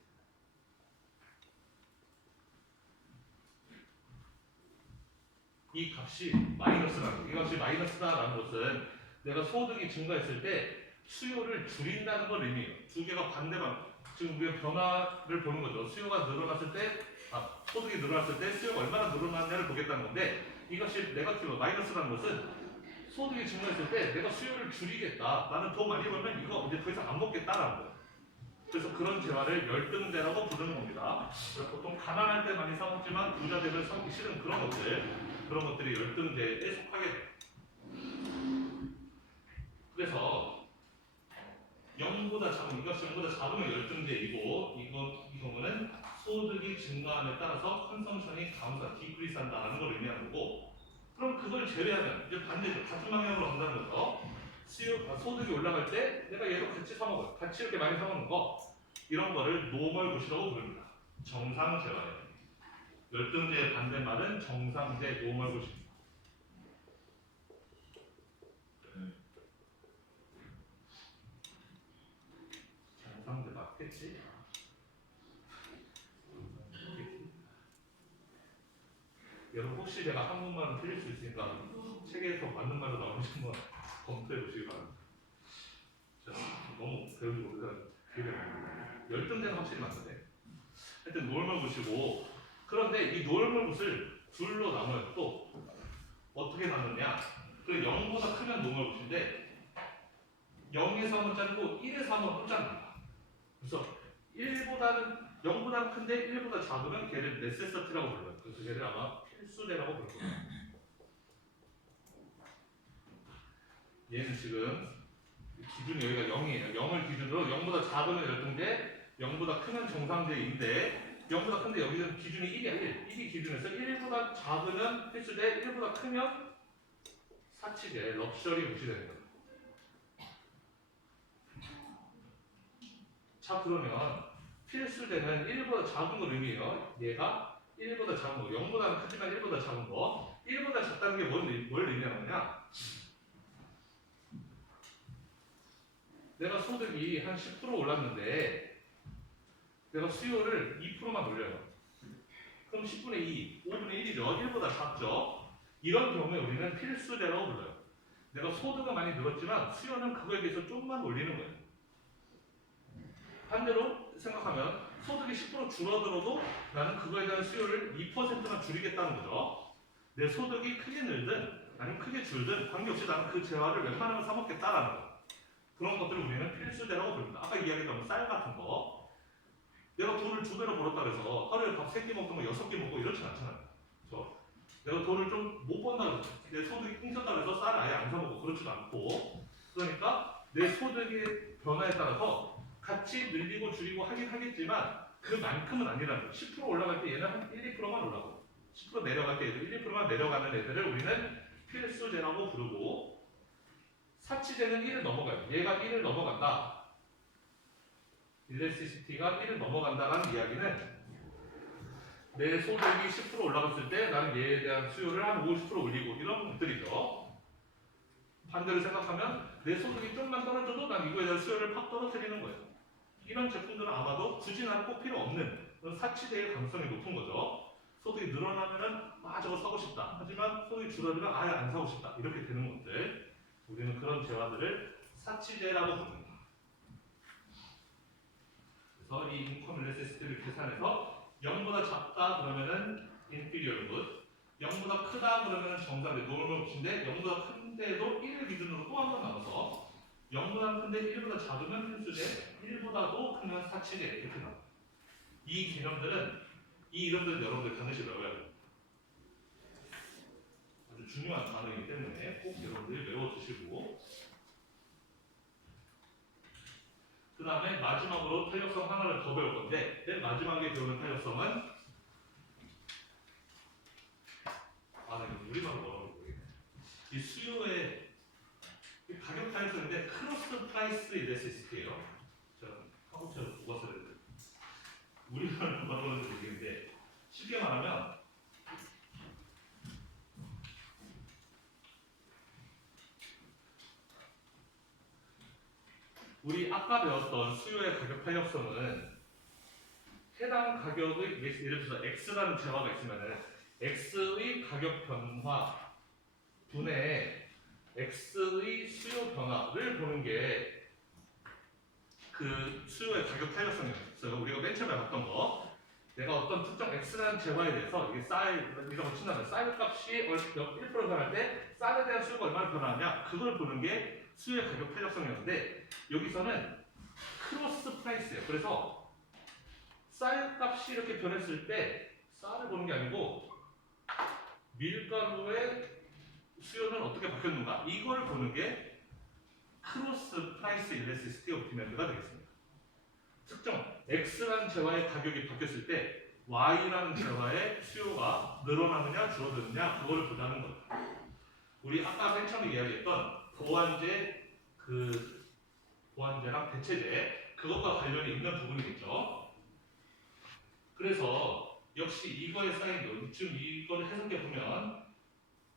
이 값이 마이너스라는 거예요. 이 값이 마이너스다라는 것은 내가 소득이 증가했을 때 수요를 줄인다는 걸 의미해요. 두 개가 반대방, 지금 우리가 변화를 보는 거죠. 수요가 늘어났을 때, 소득이 늘어났을 때 수요가 얼마나 늘어났냐를 보겠다는 건데, 이것이 네거티브 마이너스라는 것은 소득이 증가했을 때 내가 수요를 줄이겠다, 나는 더 많이 벌면 이거 이제 더 이상 안 먹겠다라는 거예요. 그래서 그런 재화를 열등제라고 부르는 겁니다. 보통 가난할 때 많이 사먹지만 부자 되면 사먹기 싫은 그런 것들이 열등제에 속하게 돼요. 그래서 0보다 작은, 이것이 0보다 작으면 열등제이고, 이 경우는 소득이 증가함에 따라서 컨섬션이 디크리스한다는 걸 의미하는 거고, 그럼 그걸 제외하면 이제 반대죠. 같은 방향으로 간다는 거죠. 소득이 올라갈 때 내가 얘도 같이 사 먹어요. 같이 이렇게 많이 사 먹는 거 이런 거를 노멀 굿이라고 부릅니다. 정상 재화예요. 열등제의 반대말은 정상제 노멀 굿입니다. 정상제 맞겠지? 여러분 혹시 제가 한국말은 틀릴 수 있으니까 책에서 맞는 말로 나오는지 한번 검토해 보시기 바랍니다. 자, 너무 배우지 못해서 기대가 됩니다. 열등제는 확실히 맞는데 하여튼 노멀 굿이고, 그런데 이 노멀 굿을 둘로 나눠요. 또 어떻게 나누냐, 그 0보다 크면 노멀 굿인데 0에서 한번 자르고 1에서 한번 또 자릅니다. 그래서 0보다는 큰데 1보다 작으면 걔를 네세서티라고 불러요. 그래서 걔를 아마 필수대라고 부를 거예요. 얘는 지금 기준이 여기가 0이에요. 0을 기준으로 0보다 작으면 열등제, 0보다 크면 정상제인데 0보다 큰데 여기는 기준이 1이야. 1이 기준에서 1보다 작으면 필수대, 1보다 크면 사치제, 럭셔리 굿이 되는 거예요. 자, 그러면 필수대는 1보다 작은 걸 의미해요. 얘가 1보다 작은 거, 0보다는 크지만 1보다 작은 거. 1보다 작다는 게 뭘 의미하느냐, 내가 소득이 한 10% 올랐는데 내가 수요를 2%만 올려요. 그럼 10분의 2, 5분의 1이죠. 1보다 작죠. 이런 경우에 우리는 필수대라고 불러요. 내가 소득은 많이 늘었지만 수요는 그거에 비해서 좀만 올리는 거예요. 반대로 생각하면 소득이 10% 줄어들어도 나는 그거에 대한 수요를 2%만 줄이겠다는 거죠. 내 소득이 크게 늘든 아니면 크게 줄든 관계없이 나는 그 재화를 웬만하면 사먹겠다라는 거. 그런 것들을 우리는 필수대라고 부릅니다. 아까 이야기했던 쌀 같은 거. 내가 돈을 2배로 벌었다 그래서 하루에 밥 3끼 먹던 거 6끼 먹고 이렇진 않잖아요. 그렇죠? 내가 돈을 좀 못 번다 그래서 내 소득이 뭉쳤다 그래서 쌀을 아예 안 사먹고 그렇지도 않고, 그러니까 내 소득의 변화에 따라서 같이 늘리고 줄이고 하긴 하겠지만 그만큼은 아니라는 거예요. 10% 올라갈 때 얘는 한 1, 2%만 올라가고 10% 내려갈 때 얘도 1, 2%만 내려가는 애들을 우리는 필수제라고 부르고, 사치제는 1을 넘어가요. 얘가 1을 넘어간다. 일레시시티가 1을 넘어간다라는 이야기는 내 소득이 10% 올라갔을 때 나는 얘에 대한 수요를 한 50% 올리고 이런 것들이죠. 반대로 생각하면 내 소득이 좀만 떨어져도 난 이거에 대한 수요를 팍 떨어뜨리는 거예요. 이런 제품들은 아마도 굳이 나는 꼭 필요 없는 그런 사치제일 가능성이 높은 거죠. 소득이 늘어나면은 저거 사고 싶다. 하지만 소득이 줄어들면 아예 안 사고 싶다. 이렇게 되는 것들. 우리는 그런 재화들을 사치제라고 부릅니다. 그래서 이 인컴 일레시시티를 계산해서 0보다 작다 그러면은 inferior good, 0보다 크다 그러면 정답의 normal good인데 0보다 큰데도 1을 기준으로 또 한 번 나눠서 0보다 큰데 1보다 작으면 필수제, 1보다도 크면 사치제 이렇게 나와요. 이 개념들은, 이 이름들은 여러분들 반드시 외워야 돼요. 아주 중요한 단어이기 때문에 꼭 여러분들이 외워두시고, 그 다음에 마지막으로 탄력성 하나를 더 배울 건데, 맨 마지막에 배우는 탄력성은 우리말로 뭐라고 모르겠네. 이 수요의 가격 탄력성인데 크로스 프라이스 일레시시티예요. 제가 한국처럼 국어서를 우리말로 뭐라고 하는지 모르겠는데, 쉽게 말하면 우리 아까 배웠던 수요의 가격 탄력성은 해당 가격의, 예를 들어서 X라는 재화가 있으면은 X의 가격 변화 분의 X의 수요 변화를 보는 게 그 수요의 가격 탄력성이었어요. 우리가 맨 처음에 봤던 거, 내가 어떤 특정 X라는 재화에 대해서 이게 쌀이라고 친다면 쌀 값이 1% 변할 때 쌀에 대한 수요가 얼마나 변하냐, 그걸 보는 게 수요의 가격 탄력성이었는데, 여기서는 크로스 프라이스예요. 그래서 쌀 값이 이렇게 변했을 때 쌀을 보는 게 아니고 밀가루의 수요는 어떻게 바뀌었는가, 이걸 보는 게 크로스 프라이스 일레시시티 오브 디맨드가 되겠습니다. 특정 X라는 재화의 가격이 바뀌었을 때 Y라는 재화의 수요가 늘어나느냐 줄어드느냐 그거를 보자는 거예요. 우리 아까 맨 처음에 이야기했던 보완제랑 대체제 그것과 관련이 있는 부분이겠죠. 그래서 역시 이거에 쌓인 지금 이거를 해석해 보면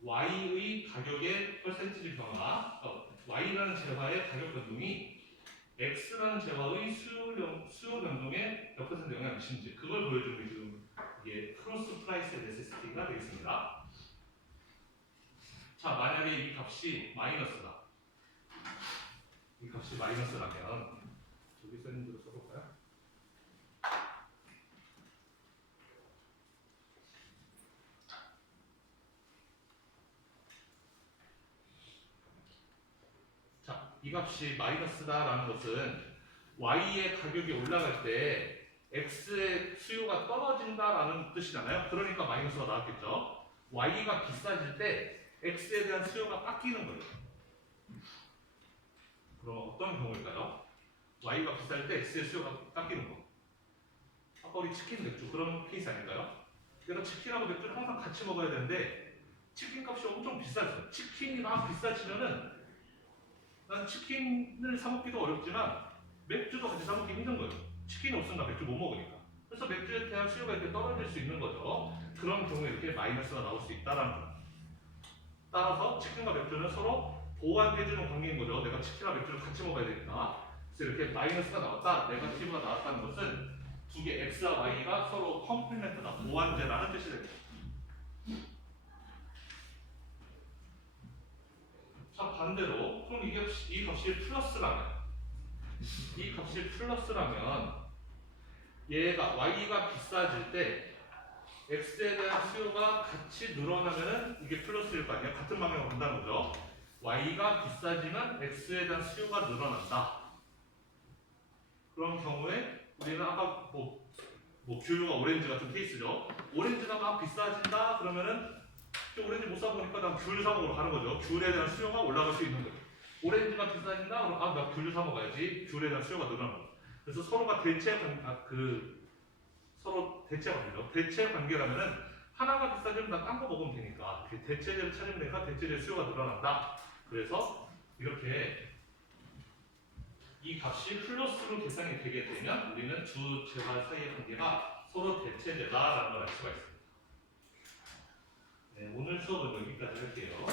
Y의 가격의 퍼센티지 변화, Y라는 재화의 가격 변동이 X라는 재화의 수요 변동에 몇 퍼센트 영향을 미치는지 그걸 보여주는 게 지금 이게 크로스 프라이스 네세시티가 되겠습니다. 자, 만약에 이 값이 마이너스다. 이 값이 마이너스라면 저기 써있는 대로 써볼까요? 자, 이 값이 마이너스다라는 것은 Y의 가격이 올라갈 때 X의 수요가 떨어진다라는 뜻이잖아요. 그러니까 마이너스가 나왔겠죠. Y가 비싸질 때 X에 대한 수요가 깎이는 거예요. 그럼 어떤 경우일까요? Y가 비쌀 때 X의 수요가 깎이는 거. 아까 우리 치킨 맥주 그런 케이스 아닐까요? 내가 치킨하고 맥주를 항상 같이 먹어야 되는데 치킨 값이 엄청 비싸죠. 치킨이 막 비싸지면은 난 치킨을 사 먹기도 어렵지만 맥주도 같이 사 먹기 힘든 거예요. 치킨이 없으니까 맥주 못 먹으니까. 그래서 맥주에 대한 수요가 이렇게 떨어질 수 있는 거죠. 그런 경우에 이렇게 마이너스가 나올 수 있다라는 거예요. 따라서 치킨과 맥주는 서로 보완해주는 관계인 거죠. 내가 치킨과 맥주를 같이 먹어야 되니까. 그래서 이렇게 마이너스가 나왔다, 네거티브가 나왔다는 것은 두 개 X와 Y가 서로 컴플리멘트다, 보완제라는 뜻이 됩니다. 자, 반대로 그럼 이 값이 플러스라면 얘가 Y가 비싸질 때 X에 대한 수요가 같이 늘어나면은 이게 플러스일 거 아니에요? 같은 방향으로 간다는 거죠. Y가 비싸지면 X에 대한 수요가 늘어난다. 그런 경우에 우리는 아까 귤과 오렌지 같은 케이스죠. 오렌지가 막 비싸진다 그러면은 오렌지 못 사보니까 난 귤 사 먹으러 가는 거죠. 귤에 대한 수요가 올라갈 수 있는 거예요. 오렌지가 비싸진다 그럼 나 귤 사 먹어야지. 귤에 대한 수요가 늘어나는 거예요. 그래서 서로가 서로 대체 관계죠. 대체 관계라면은 하나가 비싸지면 나 딴 거 먹으면 되니까 대체제를 찾으면 되니까 대체제 수요가 늘어난다. 그래서 이렇게 이 값이 플러스로 계산이 되게 되면 우리는 두 재화 사이의 관계가 서로 대체제다라는 걸 알 수가 있습니다. 네, 오늘 수업은 여기까지 할게요.